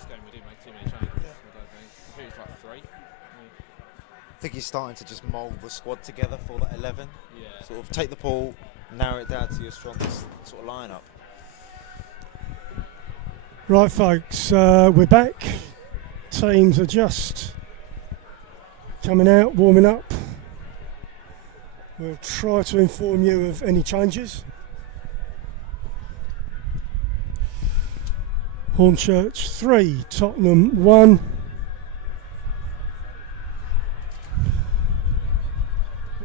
last game we didn't make too many changes. I don't think. I think it was like 3. I think he's starting to just mould the squad together for that 11. Yeah. Sort of take the ball, narrow it down to your strongest sort of lineup. Right, folks, we're back. Teams are just coming out, warming up. We'll try to inform you of any changes. Hornchurch 3, Tottenham 1.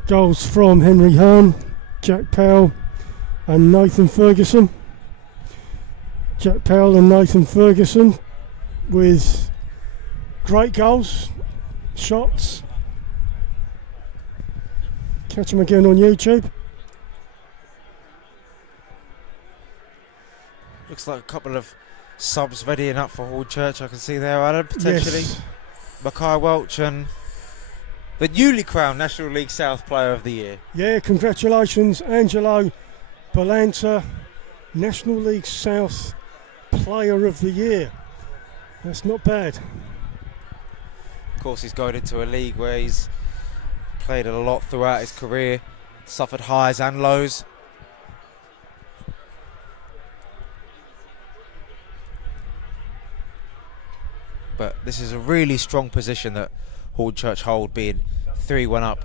Goals from Henry Hearn, Jack Powell and Nathan Ferguson. Jack Powell and Nathan Ferguson with great goals, shots. Catch them again on YouTube. Looks like a couple of subs readying up for Hornchurch. I can see there, Alan, potentially. Yes. Mackay Welch and the newly crowned National League South Player of the Year. Yeah, congratulations, Angelo Balanta, National League South Player of the Year. That's not bad. Of course, he's going into a league where he's played a lot throughout his career, suffered highs and lows. But this is a really strong position that Hornchurch hold, being 3-1 up.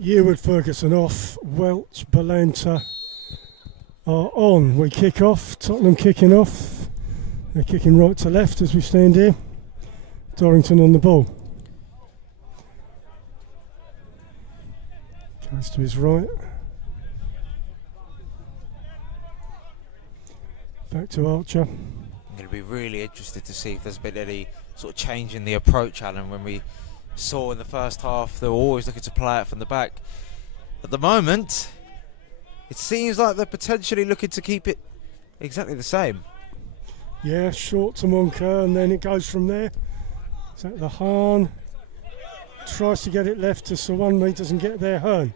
Yearwood, Ferguson off, Welch, Balanta are on. We kick off, Tottenham kicking off. They're kicking right to left as we stand here. Dorrington on the ball. Goes to his right. Back to Archer. I'm going to be really interested to see if there's been any sort of change in the approach, Alan. When we saw in the first half, they were always looking to play it from the back. At the moment, it seems like they're potentially looking to keep it exactly the same. Yeah, short to Monker, and then it goes from there. Is that the Hahn? Tries to get it left to Sawanmi, doesn't get there. Hearn.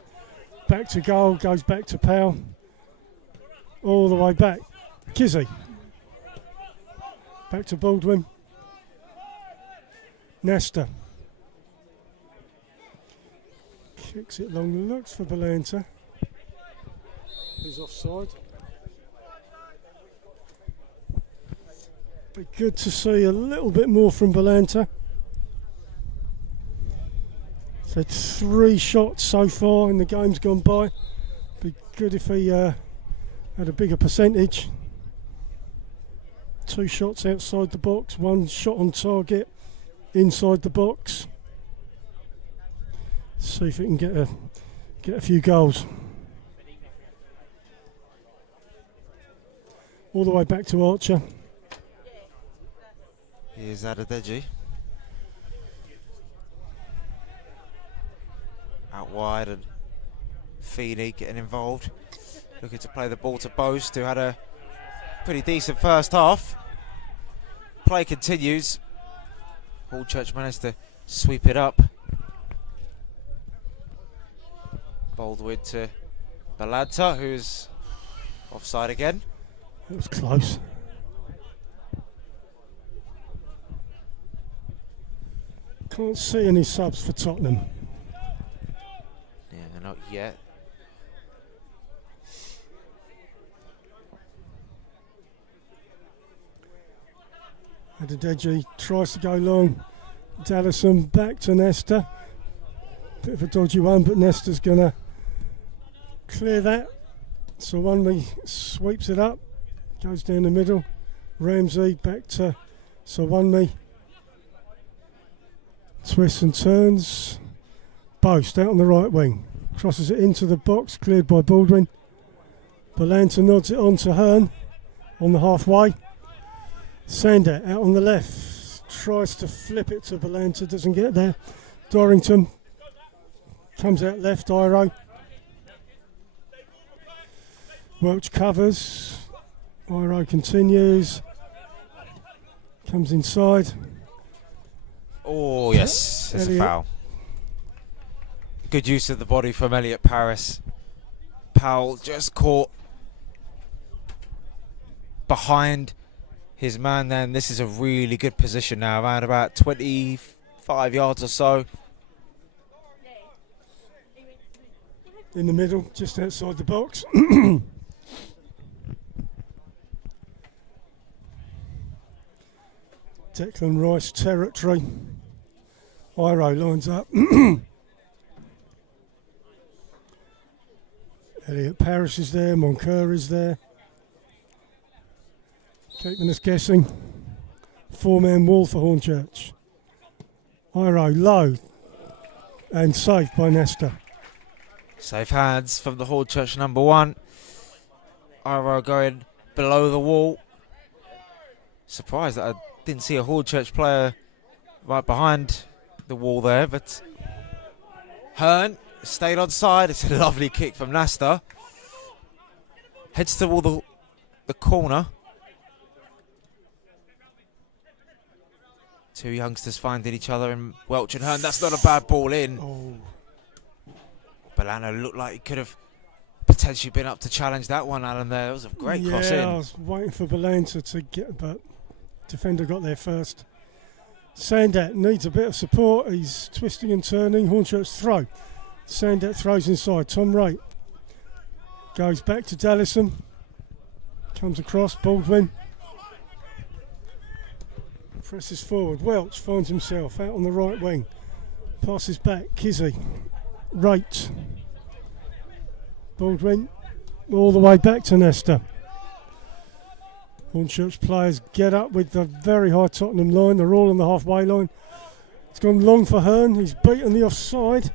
Back to goal, goes back to Powell. All the way back. Kizzy. Back to Baldwin. Nesta. Kicks it long, looks for Balanta. He's offside. Be good to see a little bit more from Balanta. He's had 3 shots so far in the games gone by. Be good if he had a bigger percentage. 2 shots outside the box, 1 shot on target inside the box. See if he can get a few goals. All the way back to Archer. Here's Adedeji. Out wide, and Feeney getting involved. Looking to play the ball to Boast, who had a pretty decent first half. Play continues. Hornchurch managed to sweep it up. Baldwin to Balanta, who's offside again. It was close. Can't see any subs for Tottenham. Yeah, not yet. Adedeji tries to go long. Dallison back to Nesta. Bit of a dodgy one, but Nesta's gonna clear that. So Wanley sweeps it up, goes down the middle. Ramsey back to Sawanmi. Twists and turns. Boast out on the right wing. Crosses it into the box, cleared by Baldwin. Balanta nods it on to Hearn on the halfway. Sander out on the left. Tries to flip it to Balanta, doesn't get there. Dorrington comes out left, Iro. Welch covers. Iro continues. Comes inside. Oh, yes, it's a Elliot. foul. Good use of the body from Elliot Paris. Powell just caught behind his man then. This is a really good position now, around about 25 yards or so. In the middle, just outside the box. Declan Rice territory. Iro lines up. Elliot Paris is there, Moncur is there. Keeping us guessing. 4-man wall for Hornchurch. Iro low and saved by Nesta. Safe hands from the Hornchurch number 1. Iro going below the wall. Surprised that I didn't see a Hornchurch player right behind the wall there, but Hearn stayed on side. It's a lovely kick from Nasta. Heads toward the corner. Two youngsters finding each other, and Welch and Hearn. That's not a bad ball in. Oh, Bolano looked like he could have potentially been up to challenge that one, Alan, there. It was a great cross in. I was waiting for Bolanta to get, but defender got there first. Sandat needs a bit of support. He's twisting and turning. Hornchurch throw. Sandat throws inside. Tom Wright goes back to Dallison. Comes across. Baldwin presses forward. Welch finds himself out on the right wing. Passes back. Kizzy. Wright. Baldwin all the way back to Nesta. Hornchurch players get up with the very high Tottenham line. They're all on the halfway line. It's gone long for Hearn. He's beaten the offside.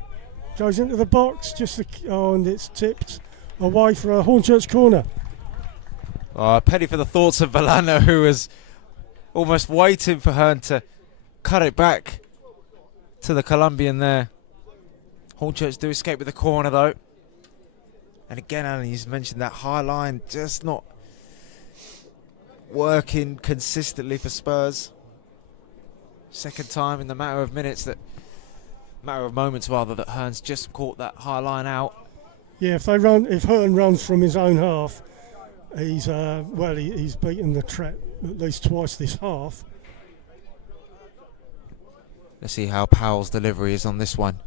Goes into the box. And it's tipped away for a Hornchurch corner. Oh, a penny for the thoughts of Bolano, who was almost waiting for Hearn to cut it back to the Colombian there. Hornchurch do escape with the corner though. And again, Alan, you mentioned that high line just not working consistently for Spurs. Second time in the matter of moments that Hearn's just caught that high line out. Yeah, if Hearn runs from his own half, he's beaten the trap at least twice this half. Let's see how Powell's delivery is on this one.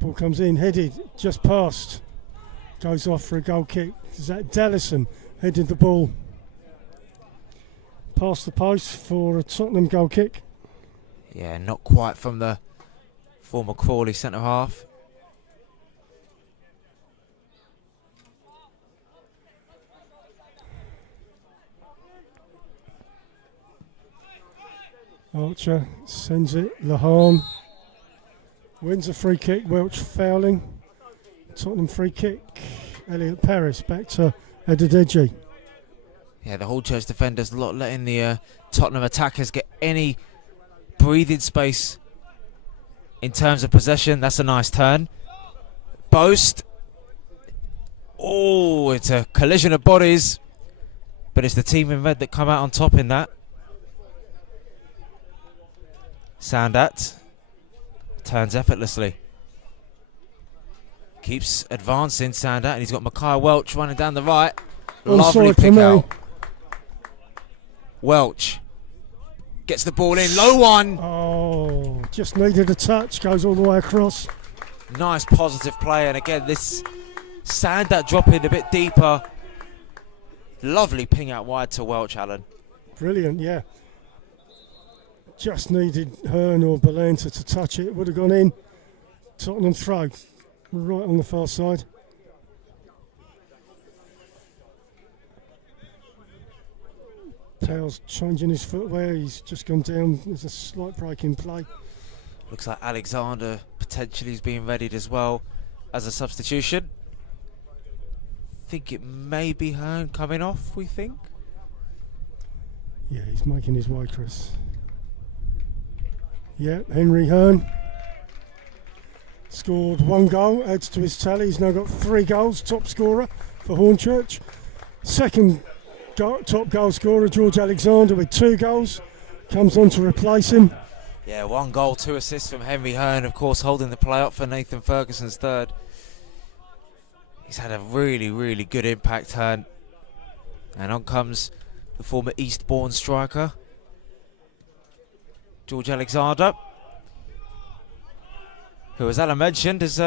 Ball comes in, headed, just past. Goes off for a goal kick. Zach Dallison headed the ball past the post for a Tottenham goal kick. Yeah, not quite from the former Crawley centre half. Archer sends it. Lahan wins a free kick. Welch fouling. Tottenham free kick. Elliot Paris back to Adedeji. Yeah, the Hornchurch defenders not letting the Tottenham attackers get any breathing space in terms of possession. That's a nice turn. Boast. Oh, it's a collision of bodies, but it's the team in red that come out on top in that. Sandat turns effortlessly. Keeps advancing, Sandat, and he's got Mackay Welch running down the right. Lovely pick out. Welch gets the ball in, low one. Oh, just needed a touch, goes all the way across. Nice positive play, and again this Sandat dropping a bit deeper. Lovely ping out wide to Welch, Alan. Brilliant, yeah. Just needed Hearn or Bolanta to touch it. Would have gone in. Tottenham throw right on the far side. Powell's changing his footwear. He's just gone down. There's a slight break in play. Looks like Alexander potentially is being readied as well as a substitution. Think it may be Hearn coming off, we think. Yeah, he's making his way, Chris. Yeah, Henry Hearn. Scored 1 goal, adds to his tally. He's now got 3 goals, top scorer for Hornchurch. Second top goal scorer, George Alexander, with 2 goals, comes on to replace him. Yeah, 1 goal, 2 assists from Henry Hearn, of course, holding the play up for Nathan Ferguson's third. He's had a really, really good impact, Hearn. And on comes the former Eastbourne striker, George Alexander, who, as Alan mentioned, has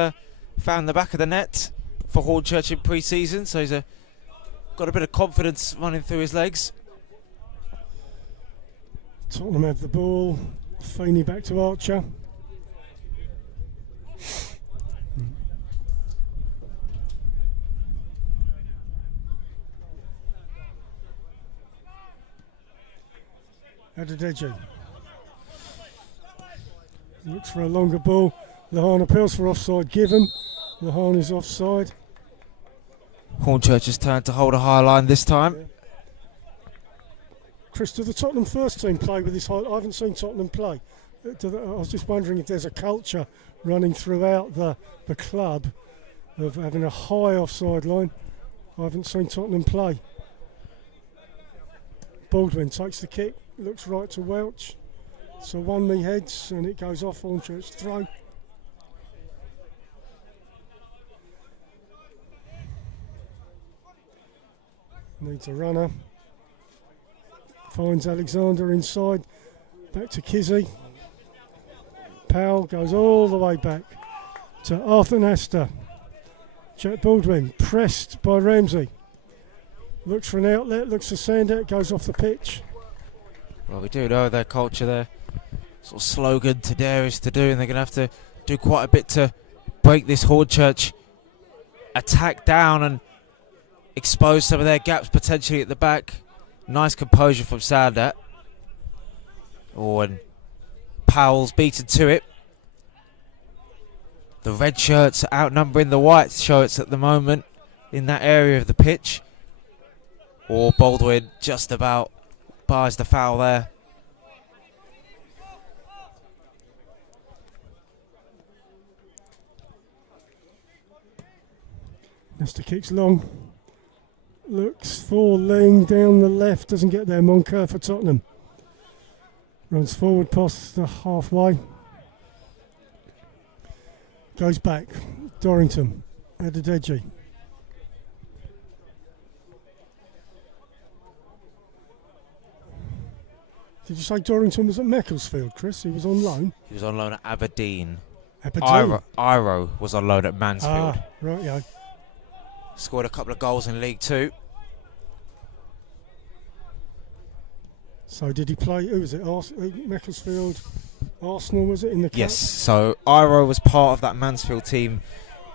found the back of the net for Hornchurch in pre-season, so he's got a bit of confidence running through his legs. Tottenham have the ball. Feeney back to Archer. Adedeji looks for a longer ball. Lahan appeals for offside given. Lahan is offside. Hornchurch's turn to hold a high line this time. Yeah. Chris, do the Tottenham first team play with this high? I haven't seen Tottenham play. I was just wondering if there's a culture running throughout the club of having a high offside line. I haven't seen Tottenham play. Baldwin takes the kick, looks right to Welch. So 1 heads and it goes off Hornchurch throw. Needs a runner. Finds Alexander inside. Back to Kizzy. Powell goes all the way back to Arthur Nastor. Jack Baldwin pressed by Ramsey. Looks for an outlet, looks for Sandet, goes off the pitch. Well, we do know their culture, their sort of slogan to dare is to do, and they're going to have to do quite a bit to break this Hornchurch attack down and expose some of their gaps potentially at the back. Nice composure from Sandet. Oh, and Powell's beaten to it. The red shirts are outnumbering the white shirts at the moment in that area of the pitch. Or Baldwin just about buys the foul there. Nestor kicks long. Looks for Ling down the left, doesn't get there. Moncur for Tottenham. Runs forward past the halfway. Goes back. Dorrington. Adedeji. Did you say Dorrington was at Macclesfield, Chris? He was on loan. He was on loan at Aberdeen. Aberdeen. Iro was on loan at Mansfield. Ah, right, yeah. Scored a couple of goals in League Two. So did he play, who was it, Macclesfield, Arsenal was it in the cup? Yes, so Iro was part of that Mansfield team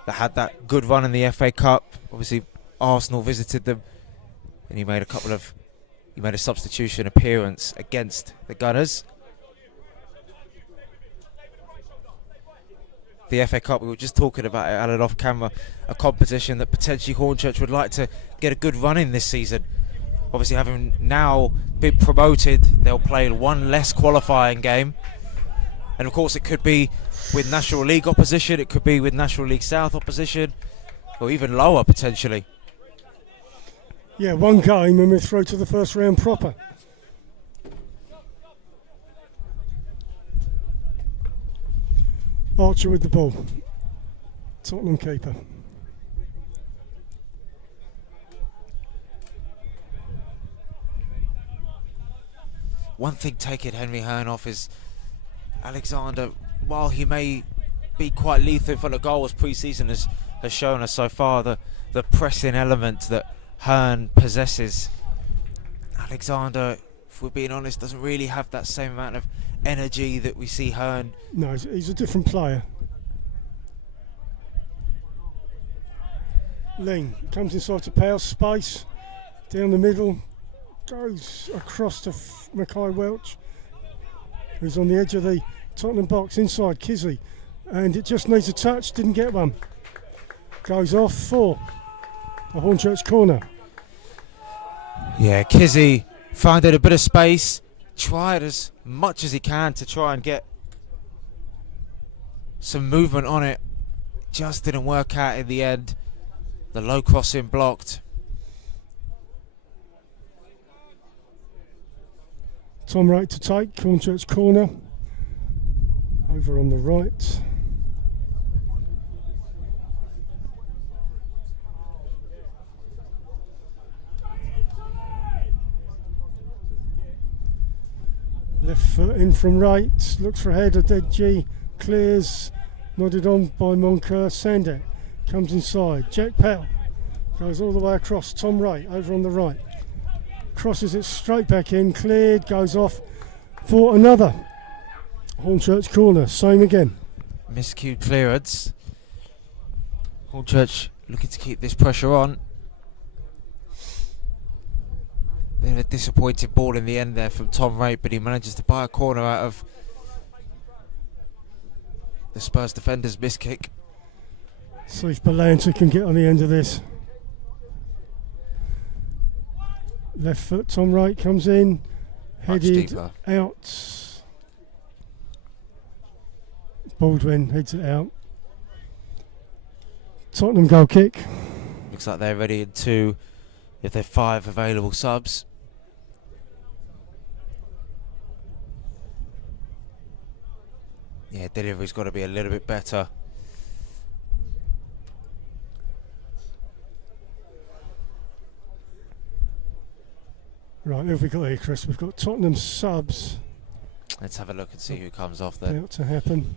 that had that good run in the FA Cup. Obviously Arsenal visited them and he made a substitution appearance against the Gunners. The FA Cup, we were just talking about it, Alan, off camera, a competition that potentially Hornchurch would like to get a good run in this season. Obviously, having now been promoted, they'll play 1 less qualifying game. And of course, it could be with National League opposition, it could be with National League South opposition, or even lower potentially. Yeah, 1 game and we're through to the first round proper. Archer with the ball. Tottenham keeper. One thing taking Henry Hearn off is Alexander, while he may be quite lethal in front of goals pre-season, has shown us so far the pressing element that Hearn possesses. Alexander, if we're being honest, doesn't really have that same amount of energy that we see Hearn. No, he's a different player. Ling comes inside to Powell, space, down the middle, goes across to Mackay Welch, who's on the edge of the Tottenham box, inside Kizzy, and it just needs a touch, didn't get one. Goes off for a Hornchurch corner. Yeah, Kizzy found a bit of space, tried as much as he can to try and get some movement on it, just didn't work out in the end. The low crossing blocked. Tom Wright to take, Hornchurch corner. Over on the right. Left foot in from right, looks for a header, Deji, clears, nodded on by Moncur, Sandak comes inside, Jack Powell goes all the way across, Tom Wright over on the right, crosses it straight back in, cleared, goes off for another Hornchurch corner, same again. Miscued clearance. Hornchurch looking to keep this pressure on. Bit of a disappointing ball in the end there from Tom Wright, but he manages to buy a corner out of the Spurs defender's miss kick. See if Balanta can get on the end of this. Left foot, Tom Wright comes in, headed deeper. out. Baldwin heads it out. Tottenham goal kick. Looks like they're ready in 2 if they're 5 available subs. Yeah, delivery's got to be a little bit better. Right, who have we got here, Chris? We've got Tottenham subs Let's have a look and see who comes off there. about to happen.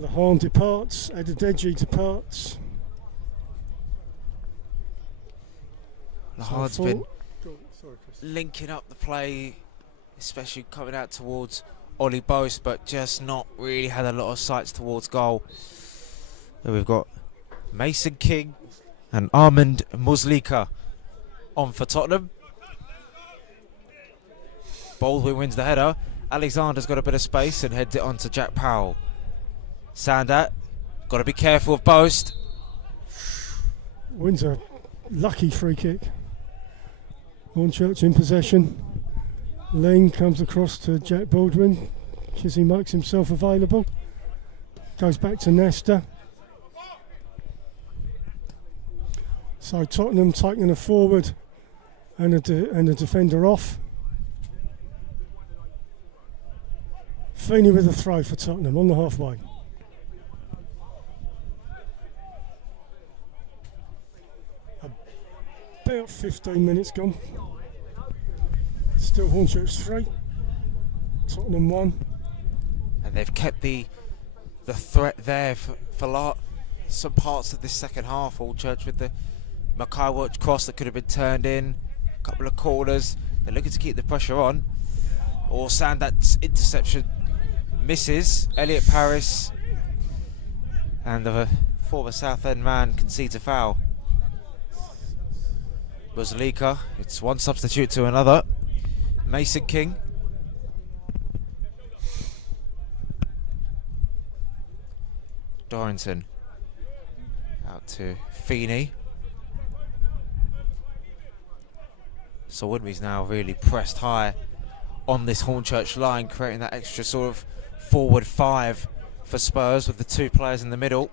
Lahan departs, Adedeji departs. Lahan's So been Sorry, Chris. linking up the play, especially coming out towards Ollie Boast, but just not really had a lot of sights towards goal. Then we've got Mason King and Armand Muslika on for Tottenham. Baldwin wins the header. Alexander's got a bit of space and heads it on to Jack Powell. Sandat, got to be careful of Boast. Wins a lucky free kick. Hornchurch in possession. Lane comes across to Jack Baldwin. Kizzy makes himself available. Goes back to Nesta. So Tottenham taking a forward and a defender off. Feeney with a throw for Tottenham on the halfway. About 15 minutes gone. Still Hornchurch 3, Tottenham 1. And they've kept the threat there for some parts of this second half. Hornchurch with the Mackay Welch cross that could have been turned in, a couple of corners. They're looking to keep the pressure on. Or Sandat's interception misses. Elliot Paris and the former Southend man concedes a foul. Muslika, it's one substitute to another. Mason King. Dorrington out to Feeney. So Woodby's now really pressed high on this Hornchurch line, creating that extra sort of forward 5 for Spurs with the 2 players in the middle.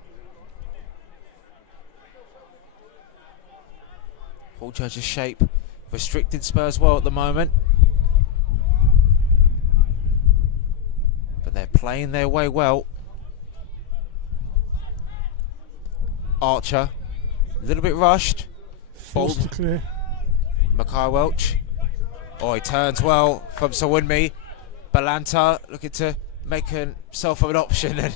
Hornchurch's shape restricted Spurs well at the moment, but they're playing their way well. Archer, a little bit rushed. Forced to clear. Mackay Welch. Oh, he turns well from Sawunmi. Balanta looking to make himself an option and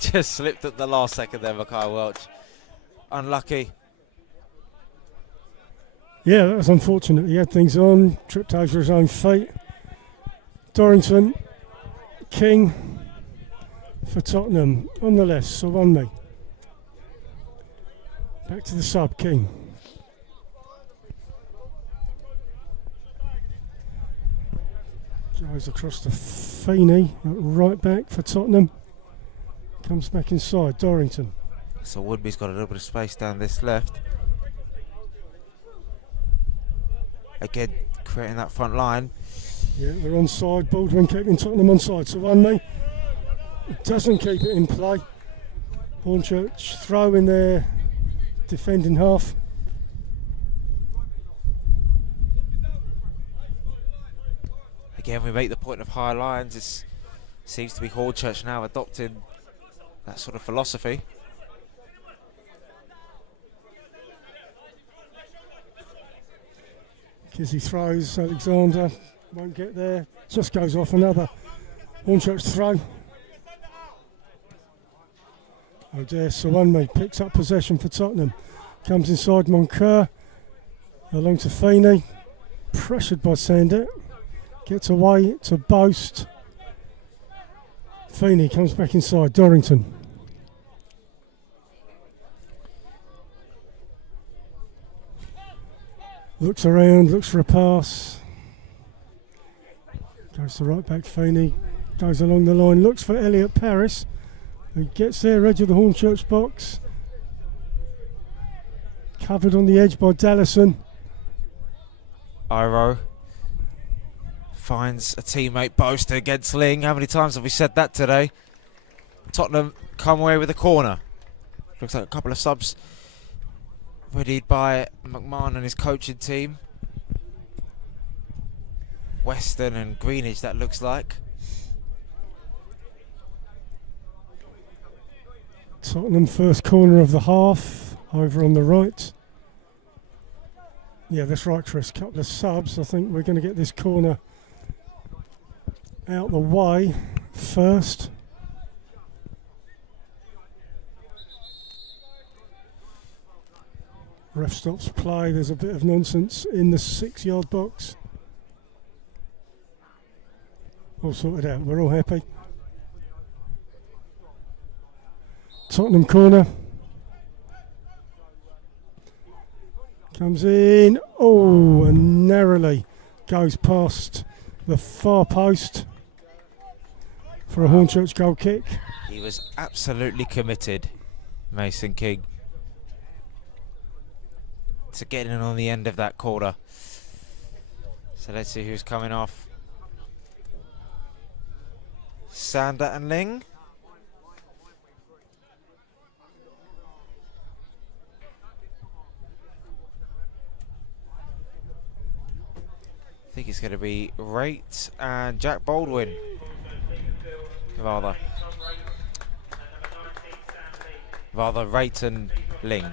just slipped at the last second there, Mackay Welch. Unlucky. Yeah, that was unfortunate. He had things on, tripped over his own feet. Dorrington, King for Tottenham on the left, Sawunmi. Back to the sub, King. Goes across to Feeney, right back for Tottenham. Comes back inside, Dorrington. So Woodby's got a little bit of space down this left. Again, creating that front line. Yeah, they're onside. Baldwin keeping Tottenham onside. Sawunmi Doesn't keep it in play. Hornchurch throw in their defending half. Again, we make the point of high lines. It seems to be Hornchurch now adopting that sort of philosophy. Kizzy throws, Alexander won't get there, just goes off. Another Hornchurch throw. Oh dear, Sawanmi picks up possession for Tottenham. Comes inside Moncur, along to Feeney, pressured by Sandet. Gets away to Boast. Feeney comes back inside, Dorrington. Looks around, looks for a pass. Goes to right back, Feeney. Goes along the line, looks for Elliot Paris, who gets there, edge of the Hornchurch box. Covered on the edge by Dallison. Iro finds a teammate, Boast against Ling. How many times have we said that today? Tottenham come away with a corner. Looks like a couple of subs readied by McMahon and his coaching team. Weston and Greenwich, that looks like. Tottenham first corner of the half, over on the right. Yeah, that's right, Chris. Couple of subs. I think we're going to get this corner out the way first. Ref stops play. There's a bit of nonsense in the 6-yard box. All sorted out. We're all happy. Tottenham corner. Comes in. Oh, and narrowly goes past the far post for a Hornchurch goal kick. He was absolutely committed, Mason King, to getting in on the end of that corner. So let's see who's coming off. Sander and Ling. I think it's going to be Rate and Jack Baldwin. Rather Rate and Ling.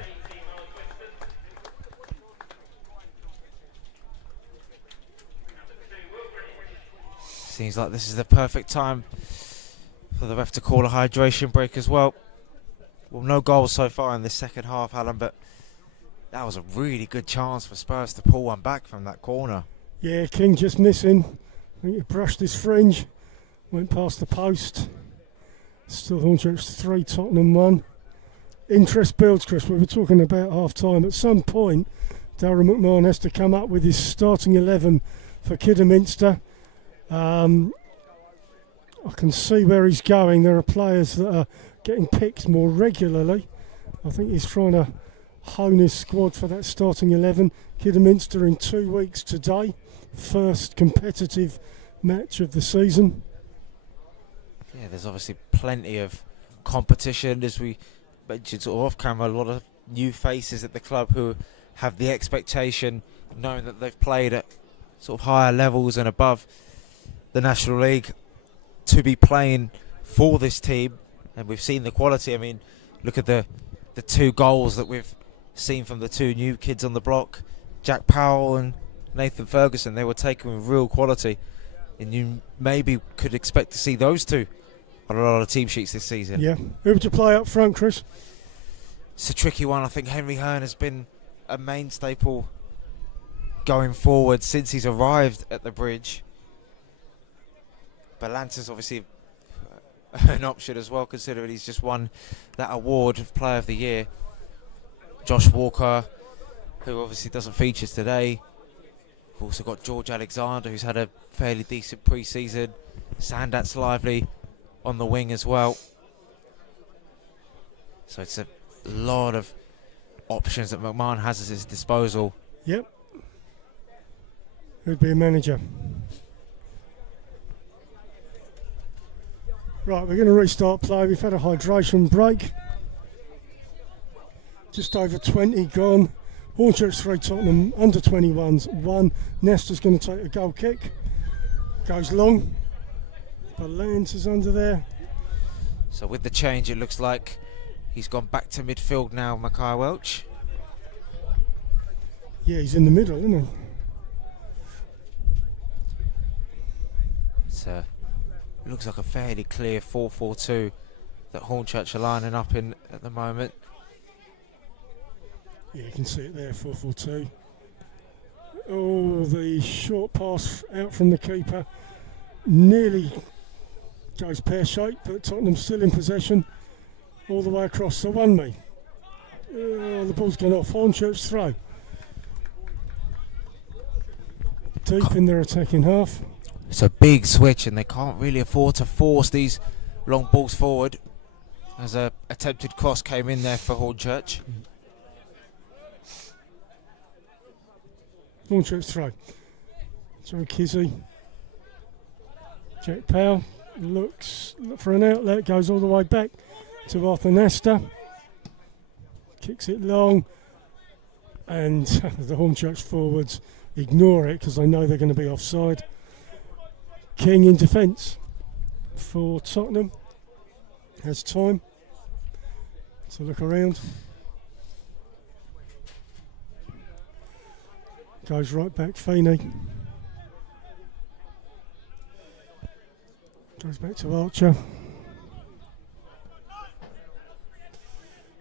Seems like this is the perfect time for the ref to call a hydration break as well. Well, no goals so far in this second half, Alan, but that was a really good chance for Spurs to pull one back from that corner. Yeah, King just missing. I think he brushed his fringe, went past the post. Still Hornchurch 3, Tottenham 1. Interest builds, Chris. We were talking about half time. At some point, Darren McMahon has to come up with his starting 11 for Kidderminster. I can see where he's going. There are players that are getting picked more regularly. I think he's trying to hone his squad for that starting 11. Kidderminster in 2 weeks today. First competitive match of the season. Yeah, there's obviously plenty of competition, as we mentioned sort of off camera. A lot of new faces at the club who have the expectation, knowing that they've played at sort of higher levels and above the National League, to be playing for this team. And we've seen the quality. I mean, look at the 2 goals that we've seen from the 2 new kids on the block, Jack Powell and Nathan Ferguson. They were taken with real quality, and you maybe could expect to see those 2 on a lot of team sheets this season. Yeah. Who would you play up front, Chris? It's a tricky one. I think Henry Hearn has been a main staple going forward since he's arrived at the Bridge. Balanta's obviously an option as well, considering he's just won that award of Player of the Year. Josh Walker, who obviously doesn't feature today. We've also got George Alexander, who's had a fairly decent pre-season. Sandat's lively on the wing as well. So it's a lot of options that McMahon has at his disposal. Yep. Who'd be a manager? Right, we're going to restart play. We've had a hydration break. Just over 20 gone. Hornchurch 3, Tottenham under 21s 1. Nesta's going to take a goal kick. Goes long. Balance is under there. So with the change, it looks like he's gone back to midfield now, Mackay Welch. Yeah, he's in the middle, isn't he? So looks like a fairly clear 4-4-2 that Hornchurch are lining up in at the moment. Yeah, you can see it there, 4-4-2. Oh, the short pass out from the keeper. Nearly goes pear-shaped, but Tottenham still in possession. All the way across the 1-me. The ball's gone off. Hornchurch throw. Deep in their attacking half. It's a big switch and they can't really afford to force these long balls forward, as a attempted cross came in there for Hornchurch. Hornchurch throw. Joe Kizzy. Jack Powell looks for an outlet, goes all the way back to Arthur Nesta. Kicks it long, and the Hornchurch forwards ignore it because they know they're going to be offside. King in defence for Tottenham. Has time to look around. Goes right back, Feeney. Goes back to Archer.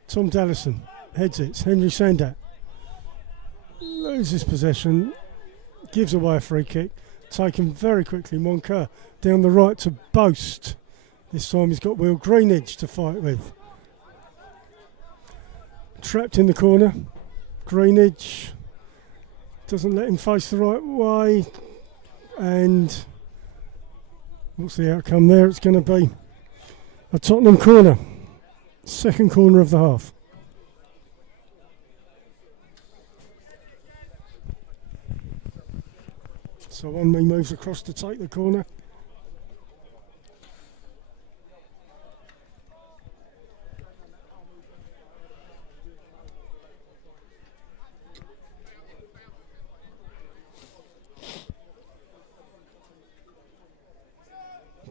Tom Dallison heads it. Henry Sandat loses possession, gives away a free kick. Taken very quickly, Moncur down the right to Boast. This time he's got Will Greenidge to fight with. Trapped in the corner. Greenidge doesn't let him face the right way. And what's the outcome there? It's going to be a Tottenham corner. Second corner of the half. So 1-me moves across to take the corner.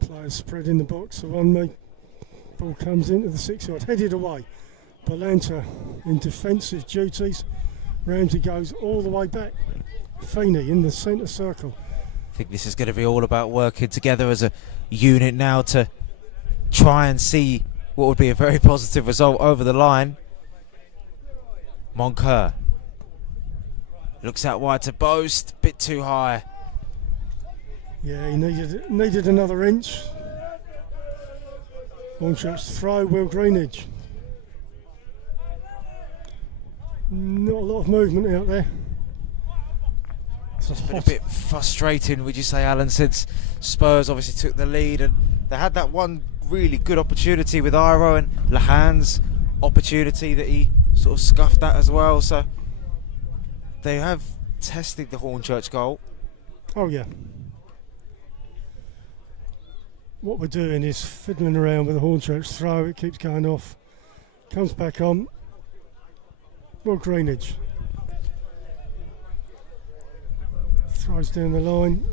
Players spread in the box. So 1-me ball comes into the 6-yard, headed away. Balanta in defensive duties. Ramsey goes all the way back. Feeney in the centre circle. I think this is going to be all about working together as a unit now to try and see what would be a very positive result over the line. Moncur looks out wide to Boast, bit too high. Yeah, he needed another inch. Hornchurch throw, Will Greenidge. Not a lot of movement out there. It's been a bit frustrating, would you say, Alan, since Spurs obviously took the lead, and they had that one really good opportunity with Iro, and Lahan's opportunity that he sort of scuffed at as well. So they have tested the Hornchurch goal. Oh yeah. What we're doing is fiddling around with the Hornchurch throw. It keeps going off. Comes back on. Will Greenidge. Throws down the line,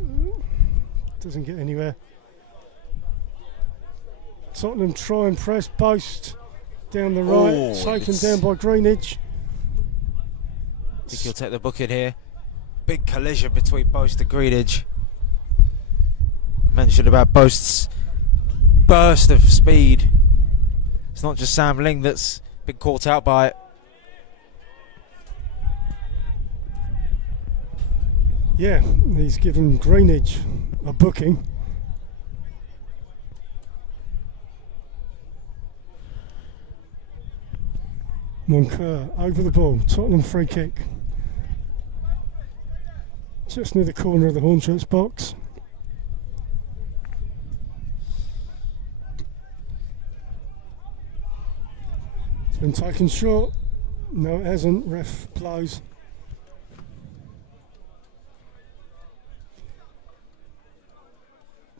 doesn't get anywhere. Tottenham try and press, Boast down the right, taken down by Greenidge. I think he'll take the booking here. Big collision between Boast and Greenidge. I mentioned about Boast's burst of speed. It's not just Sam Ling that's been caught out by it. Yeah, he's given Greenidge a booking. Moncur over the ball, Tottenham free kick. Just near the corner of the Hornchurch box. It's been taken short. No, it hasn't. Ref blows.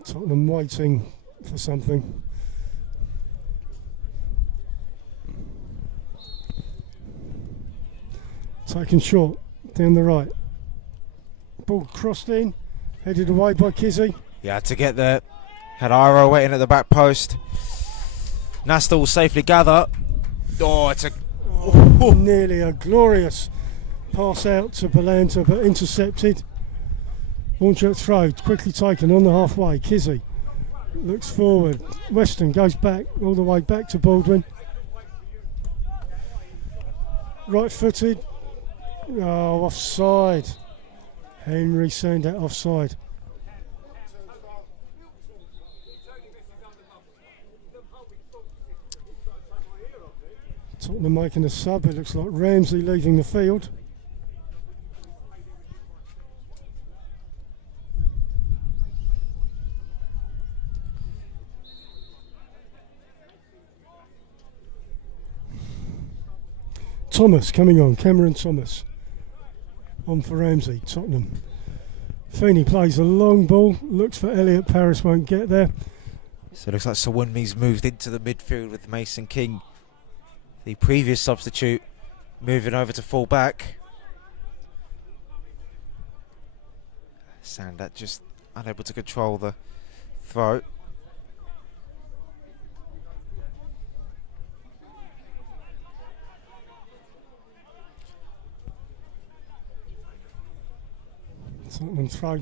Tottenham waiting for something. Taken short, down the right. Ball crossed in, headed away by Kizzy. He had to get there. Had Iro waiting at the back post. Nasta will safely gather. Oh, it's a... Nearly a glorious pass out to Belanta, but intercepted. Hornchurch throw, quickly taken on the halfway. Kizzy looks forward. Weston goes back, all the way back to Baldwin. Right footed. Oh, offside. Henry Sandat offside. Tottenham making a sub. It looks like Ramsey leaving the field. Thomas coming on, Cameron Thomas on for Ramsey, Tottenham. Feeney plays a long ball, looks for Elliot, Paris won't get there. So it looks like Sawunmi's moved into the midfield with Mason King, the previous substitute, moving over to full back. Sandat just unable to control the throw. Tottenham throw.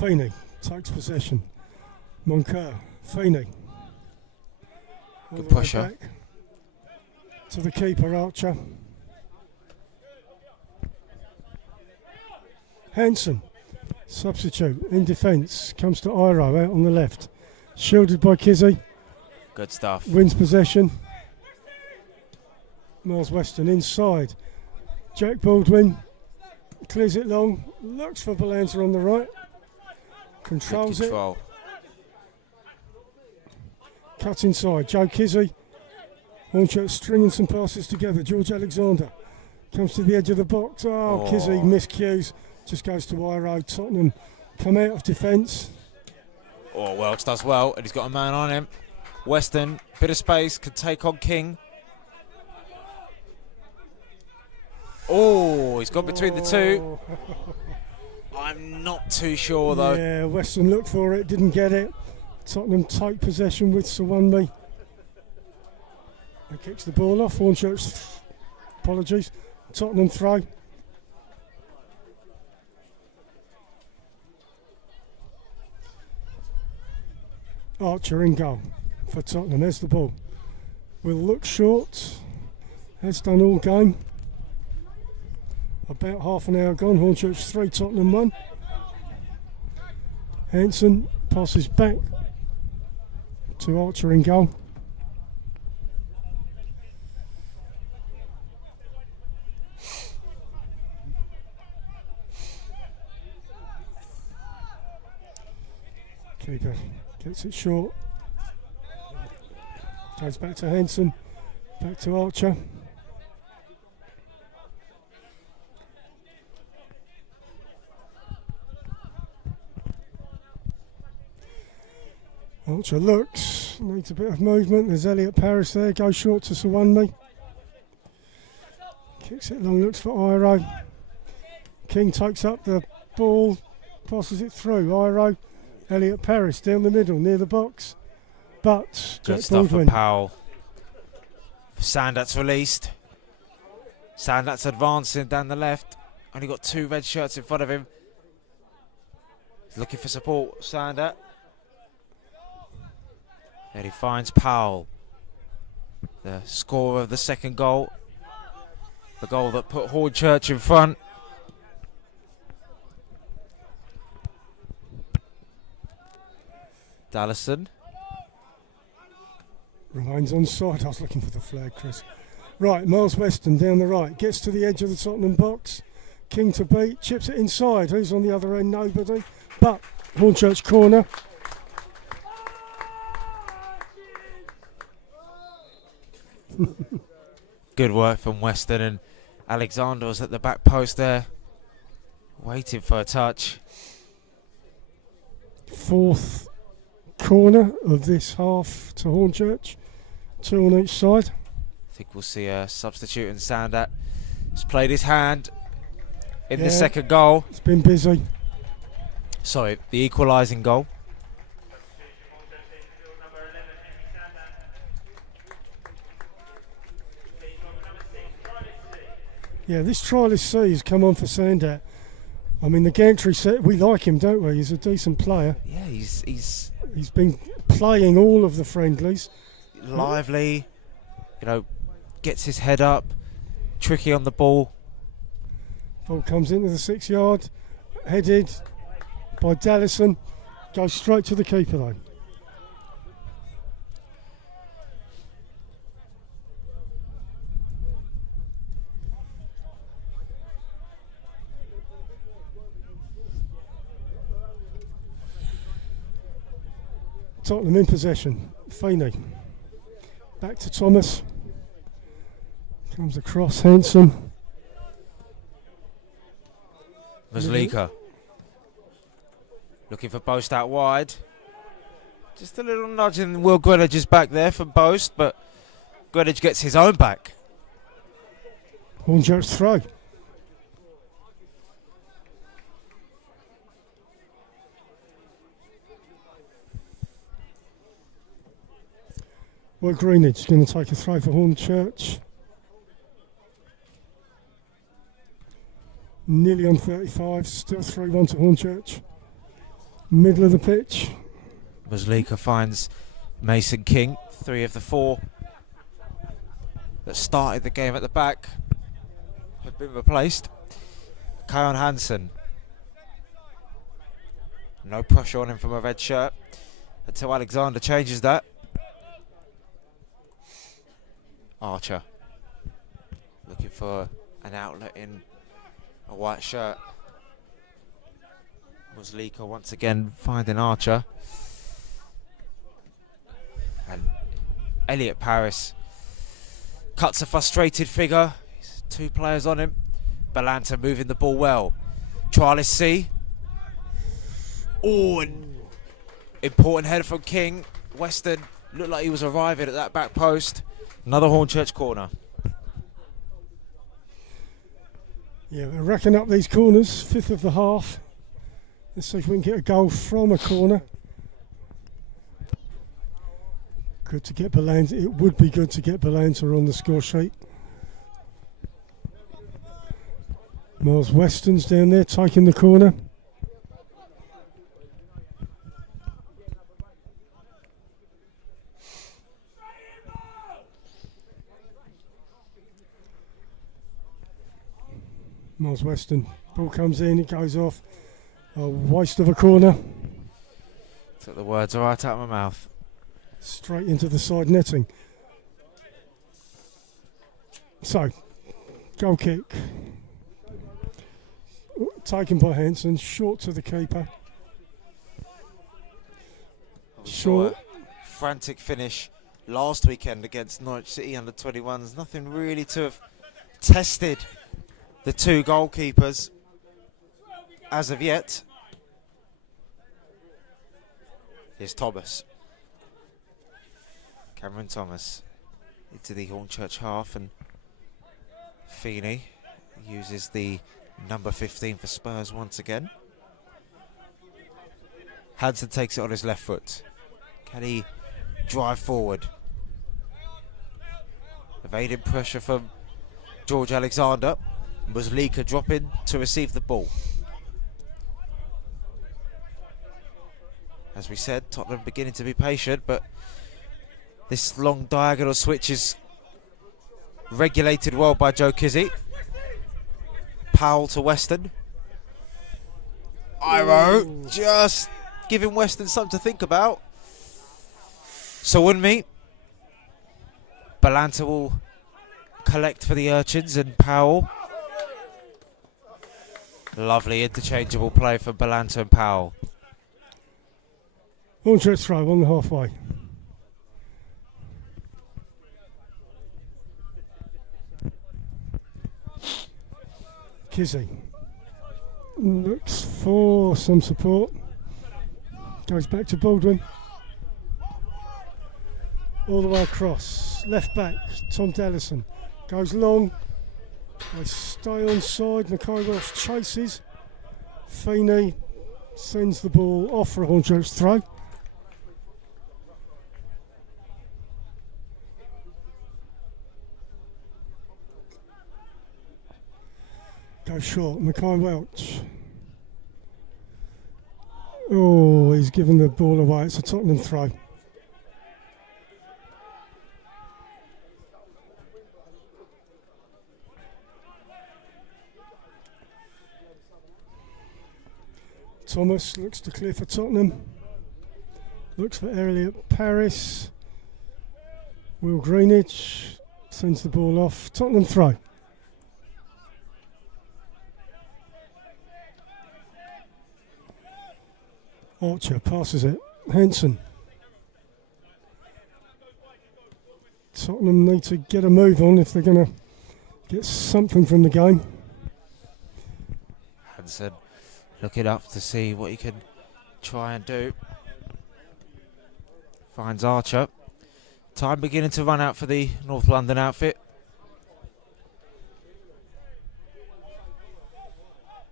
Feeney takes possession. Moncur, Feeney. Good pusher. To the keeper, Archer. Hansen, substitute in defence, comes to Iro out on the left. Shielded by Kizzy. Good stuff. Wins possession. Miles Weston inside. Jack Baldwin clears it long, looks for Belanta on the right. Controls it. Cut inside. Joe Kizzy. Hornchurch stringing some passes together. George Alexander comes to the edge of the box. Oh. Kizzy miscues. Just goes to Iro. Tottenham come out of defence. Oh, Welch does well, and he's got a man on him. Weston, bit of space, could take on King. Oh, he's gone between the two. I'm not too sure though. Yeah, Weston looked for it, didn't get it. Tottenham take possession with Sawunmi. He kicks the ball off. Hornchurch, apologies. Tottenham throw. Archer in goal for Tottenham. There's the ball. Will look short. Has done all game. About half an hour gone. Hornchurch 3, Tottenham 1. Hansen passes back to Archer in goal. Keeper gets it short. Goes back to Hansen. Back to Archer. Archer looks, needs a bit of movement. There's Elliot Paris there, goes short to Sawunmi. Kicks it long, looks for Iro. King takes up the ball, passes it through. Iro, Elliot Paris down the middle near the box. But good Jack stuff Baldwin. for Powell. Sandat's released. Sandat's advancing down the left. Only got 2 red shirts in front of him. He's looking for support, Sandat. There he finds Powell, the scorer of the second goal, the goal that put Hornchurch in front. Dallison. Remains on side. I was looking for the flag, Chris. Right, Miles Weston down the right, gets to the edge of the Tottenham box. King to beat, chips it inside. Who's on the other end? Nobody. But Hornchurch corner. Good work from Weston, and Alexander was at the back post there, waiting for a touch. 4th corner of this half to Hornchurch. 2 on each side. I think we'll see a substitute in Sandat He's played his hand in the Yeah. second goal. It's been busy. Sorry, the equalising goal. Yeah, this trialist C has come on for Sandat. I mean, the Gantry set, we like him, don't we? He's a decent player. Yeah, he's He's been playing all of the friendlies. lively, you know, gets his head up, tricky on the ball. Ball comes into the 6 yard, headed by Dallison. Goes straight to the keeper though. Tottenham in possession. Feeney. Back to Thomas. Comes across Hanson. Mazlika looking for Boast out wide. Just a little nudge and Will Greenwich is back there for Boast, but Greenwich gets his own back. Hornchurch throw. Will Greenwich is going to take a throw for Hornchurch. Nearly on 35, still 3-1 to Hornchurch. Middle of the pitch. Mazlika finds Mason King, 3 of the 4 that started the game at the back have been replaced. Kyon Hansen. No pressure on him from a red shirt until Alexander changes that. Archer looking for an outlet in a white shirt. Mazlika once again finding Archer. And Elliot Paris cuts a frustrated figure. 2 players on him. Balanta moving the ball well. Charles C. Oh, an important header from King. Weston looked like he was arriving at that back post. Another Hornchurch corner. Yeah, we're racking up these corners, 5th of the half. Let's see if we can get a goal from a corner. Good to get Balanta. It would be good to get Balanta on the score sheet. Miles Weston's down there taking the corner. Miles Weston, ball comes in, it goes off. A waste of a corner. Took the words right out of my mouth. Straight into the side netting. So, goal kick. Taken by Hanson, short to the keeper. Short. Frantic finish last weekend against Norwich City under 21s. Nothing really to have tested the 2 goalkeepers as of yet. Here's Thomas. Cameron Thomas into the Hornchurch half, and Feeney uses the number 15 for Spurs once again. Hansen takes it on his left foot. Can he drive forward? Evading pressure from George Alexander. Mazlika dropping to receive the ball. As we said, Tottenham beginning to be patient, but this long diagonal switch is regulated well by Joe Kizzy. Powell to Weston. Iro just giving Weston something to think about. So wouldn't me. Balanta will collect for the Urchins, and Powell. Lovely interchangeable play for Balanta and Powell. Hornchurch throw on the halfway. Kizzy looks for some support. Goes back to Baldwin. All the way across. Left back, Tom Dallison. Goes long. They stay on side. Mackay Welsh chases. Feeney sends the ball off for a Hornchurch throw. Go short, Mackay Welch. Oh, he's given the ball away. It's a Tottenham throw. Thomas looks to clear for Tottenham. Looks for Elliot Paris. Will Greenwich sends the ball off. Tottenham throw. Archer passes it. Henson. Tottenham need to get a move on if they're going to get something from the game. Hansen looking up to see what he can try and do. Finds Archer. Time beginning to run out for the North London outfit.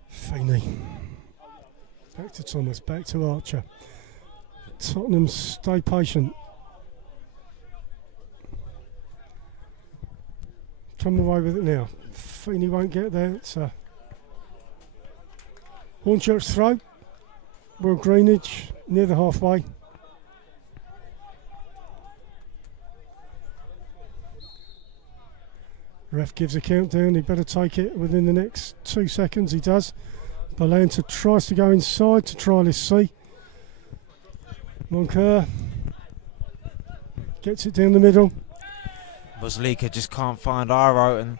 Feeney. Back to Thomas, back to Archer. Tottenham stay patient. Come away with it now. Feeney won't get there. It's a Hornchurch throw. Will Greenwich near the halfway. Ref gives a countdown. He better take it within the next 2 seconds. He does. Balanta tries to go inside to try this C. Moncur gets it down the middle. Muslika just can't find Iro, and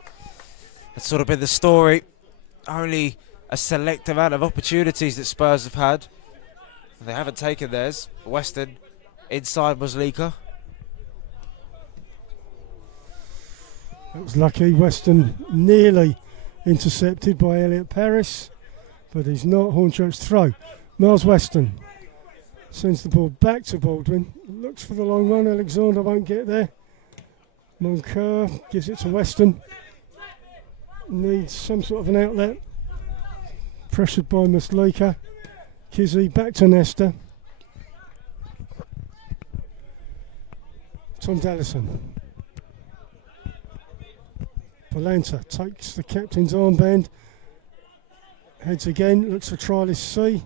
that's sort of been the story. Only a select amount of opportunities that Spurs have had. They haven't taken theirs. Weston inside Muslika. That was lucky. Weston nearly intercepted by Elliot Paris, but he's not. Hornchurch throw. Miles Weston sends the ball back to Baldwin. Looks for the long run. Alexander won't get there. Moncur gives it to Weston. Needs some sort of an outlet. Pressured by Muslika. Kizzy back to Nesta. Tom Dallison. Balanta takes the captain's armband. Heads again, looks for Trillis C.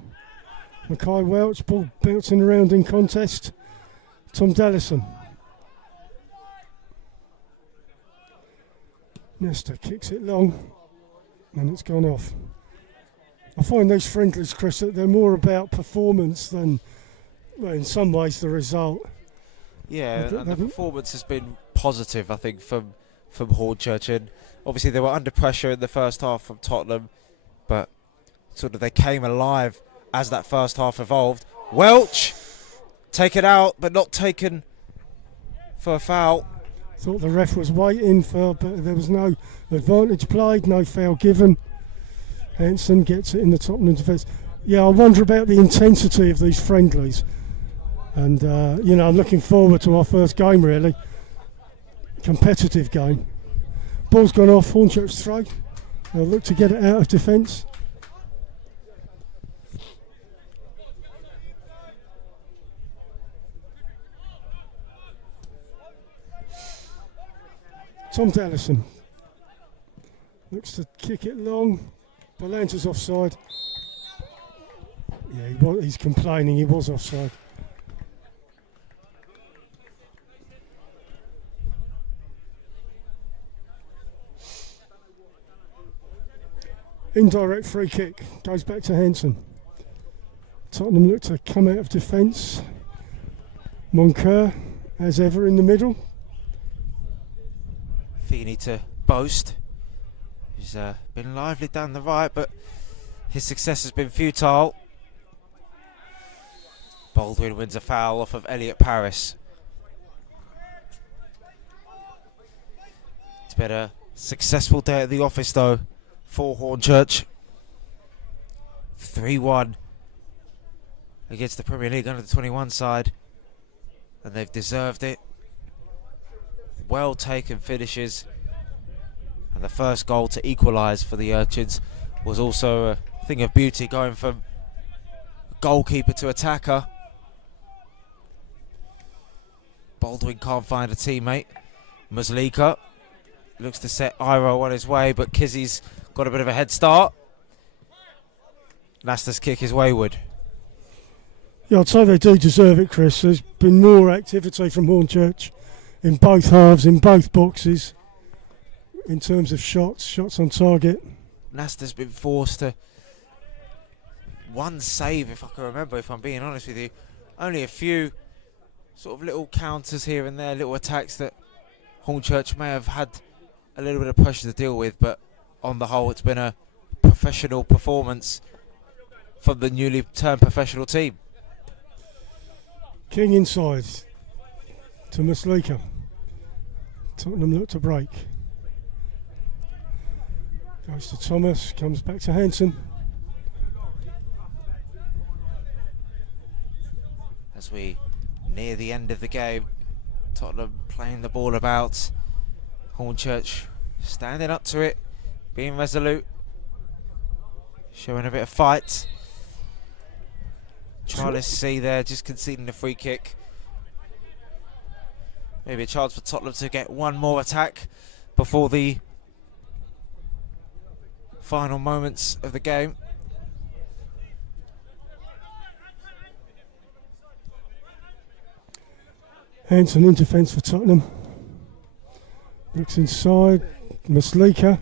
Mackay Welch, ball bouncing around in contest. Tom Dallison. Nesta kicks it long, and it's gone off. I find these friendlies, Chris, that they're more about performance than, well, in some ways, the result. Yeah, and the performance has been positive, I think, from Hornchurch. And obviously they were under pressure in the first half from Tottenham, but sort of they came alive as that first half evolved. Welch taken out, but not taken for a foul. Thought the ref was waiting for, but there was no advantage played, no foul given. Hanson gets it in the Tottenham defence. Yeah, I wonder about the intensity of these friendlies. And, I'm looking forward to our first game, really. Competitive game. Ball's gone off, Hornchurch throw. They'll look to get it out of defence. Tom Dallison looks to kick it long. Balanta's offside. Yeah, he's complaining. He was offside. Indirect free kick goes back to Hanson. Tottenham look to come out of defence. Moncur, as ever, in the middle. Feeney to boast. He's been lively down the right, but his success has been futile. Baldwin wins a foul off of Elliot Paris. It's been a successful day at the office, though, for Hornchurch. 3-1 against the Premier League under the 21 side, and they've deserved it. Well taken finishes, And the first goal to equalise for the Urchins was also a thing of beauty, going from goalkeeper to attacker. Baldwin can't find a teammate. Muslika looks to set Iro on his way, but Kizzy's got a bit of a head start. Nasta's kick is wayward. Yeah, I'd say they do deserve it, Chris. There's been more activity from Hornchurch in both halves, in both boxes, in terms of shots on target. Nasta's been forced to one save, if I can remember, if I'm being honest with you. Only a few sort of little counters here and there, little attacks that Hornchurch may have had a little bit of pressure to deal with, but on the whole it's been a professional performance from the newly turned professional team. King inside to Muslika. Tottenham look to break. Goes to Thomas, comes back to Hanson. As we near the end of the game, Tottenham playing the ball about, Hornchurch standing up to it, being resolute, showing a bit of fight. Charles C there just conceding a free kick. Maybe a chance for Tottenham to get one more attack before the final moments of the game. Hanson in defence for Tottenham. Looks inside. Muslika.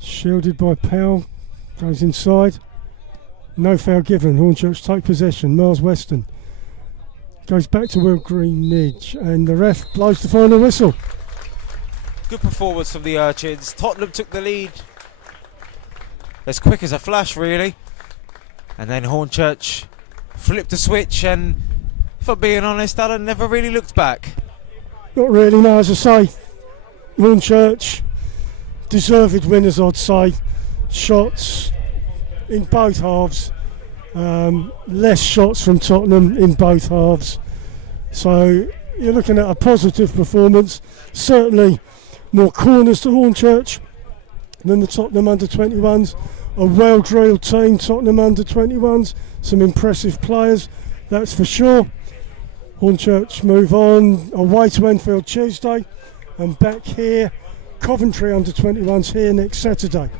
Shielded by Powell. Goes inside. No foul given. Hornchurch take possession. Miles Weston goes back to Will Greenidge, and the ref blows the final whistle. Good performance from the Urchins. Tottenham took the lead as quick as a flash, really. And then Hornchurch flipped the switch, and if I'm being honest, Alan never really looked back. Not really, no, as I say. Hornchurch, deserved winners, I'd say. Shots in both halves. Less shots from Tottenham in both halves. So you're looking at a positive performance. Certainly more corners to Hornchurch than the Tottenham under-21s. A well-drilled team, Tottenham under-21s. Some impressive players, that's for sure. Hornchurch move on away to Enfield Tuesday and back here, Coventry under-21s here next Saturday.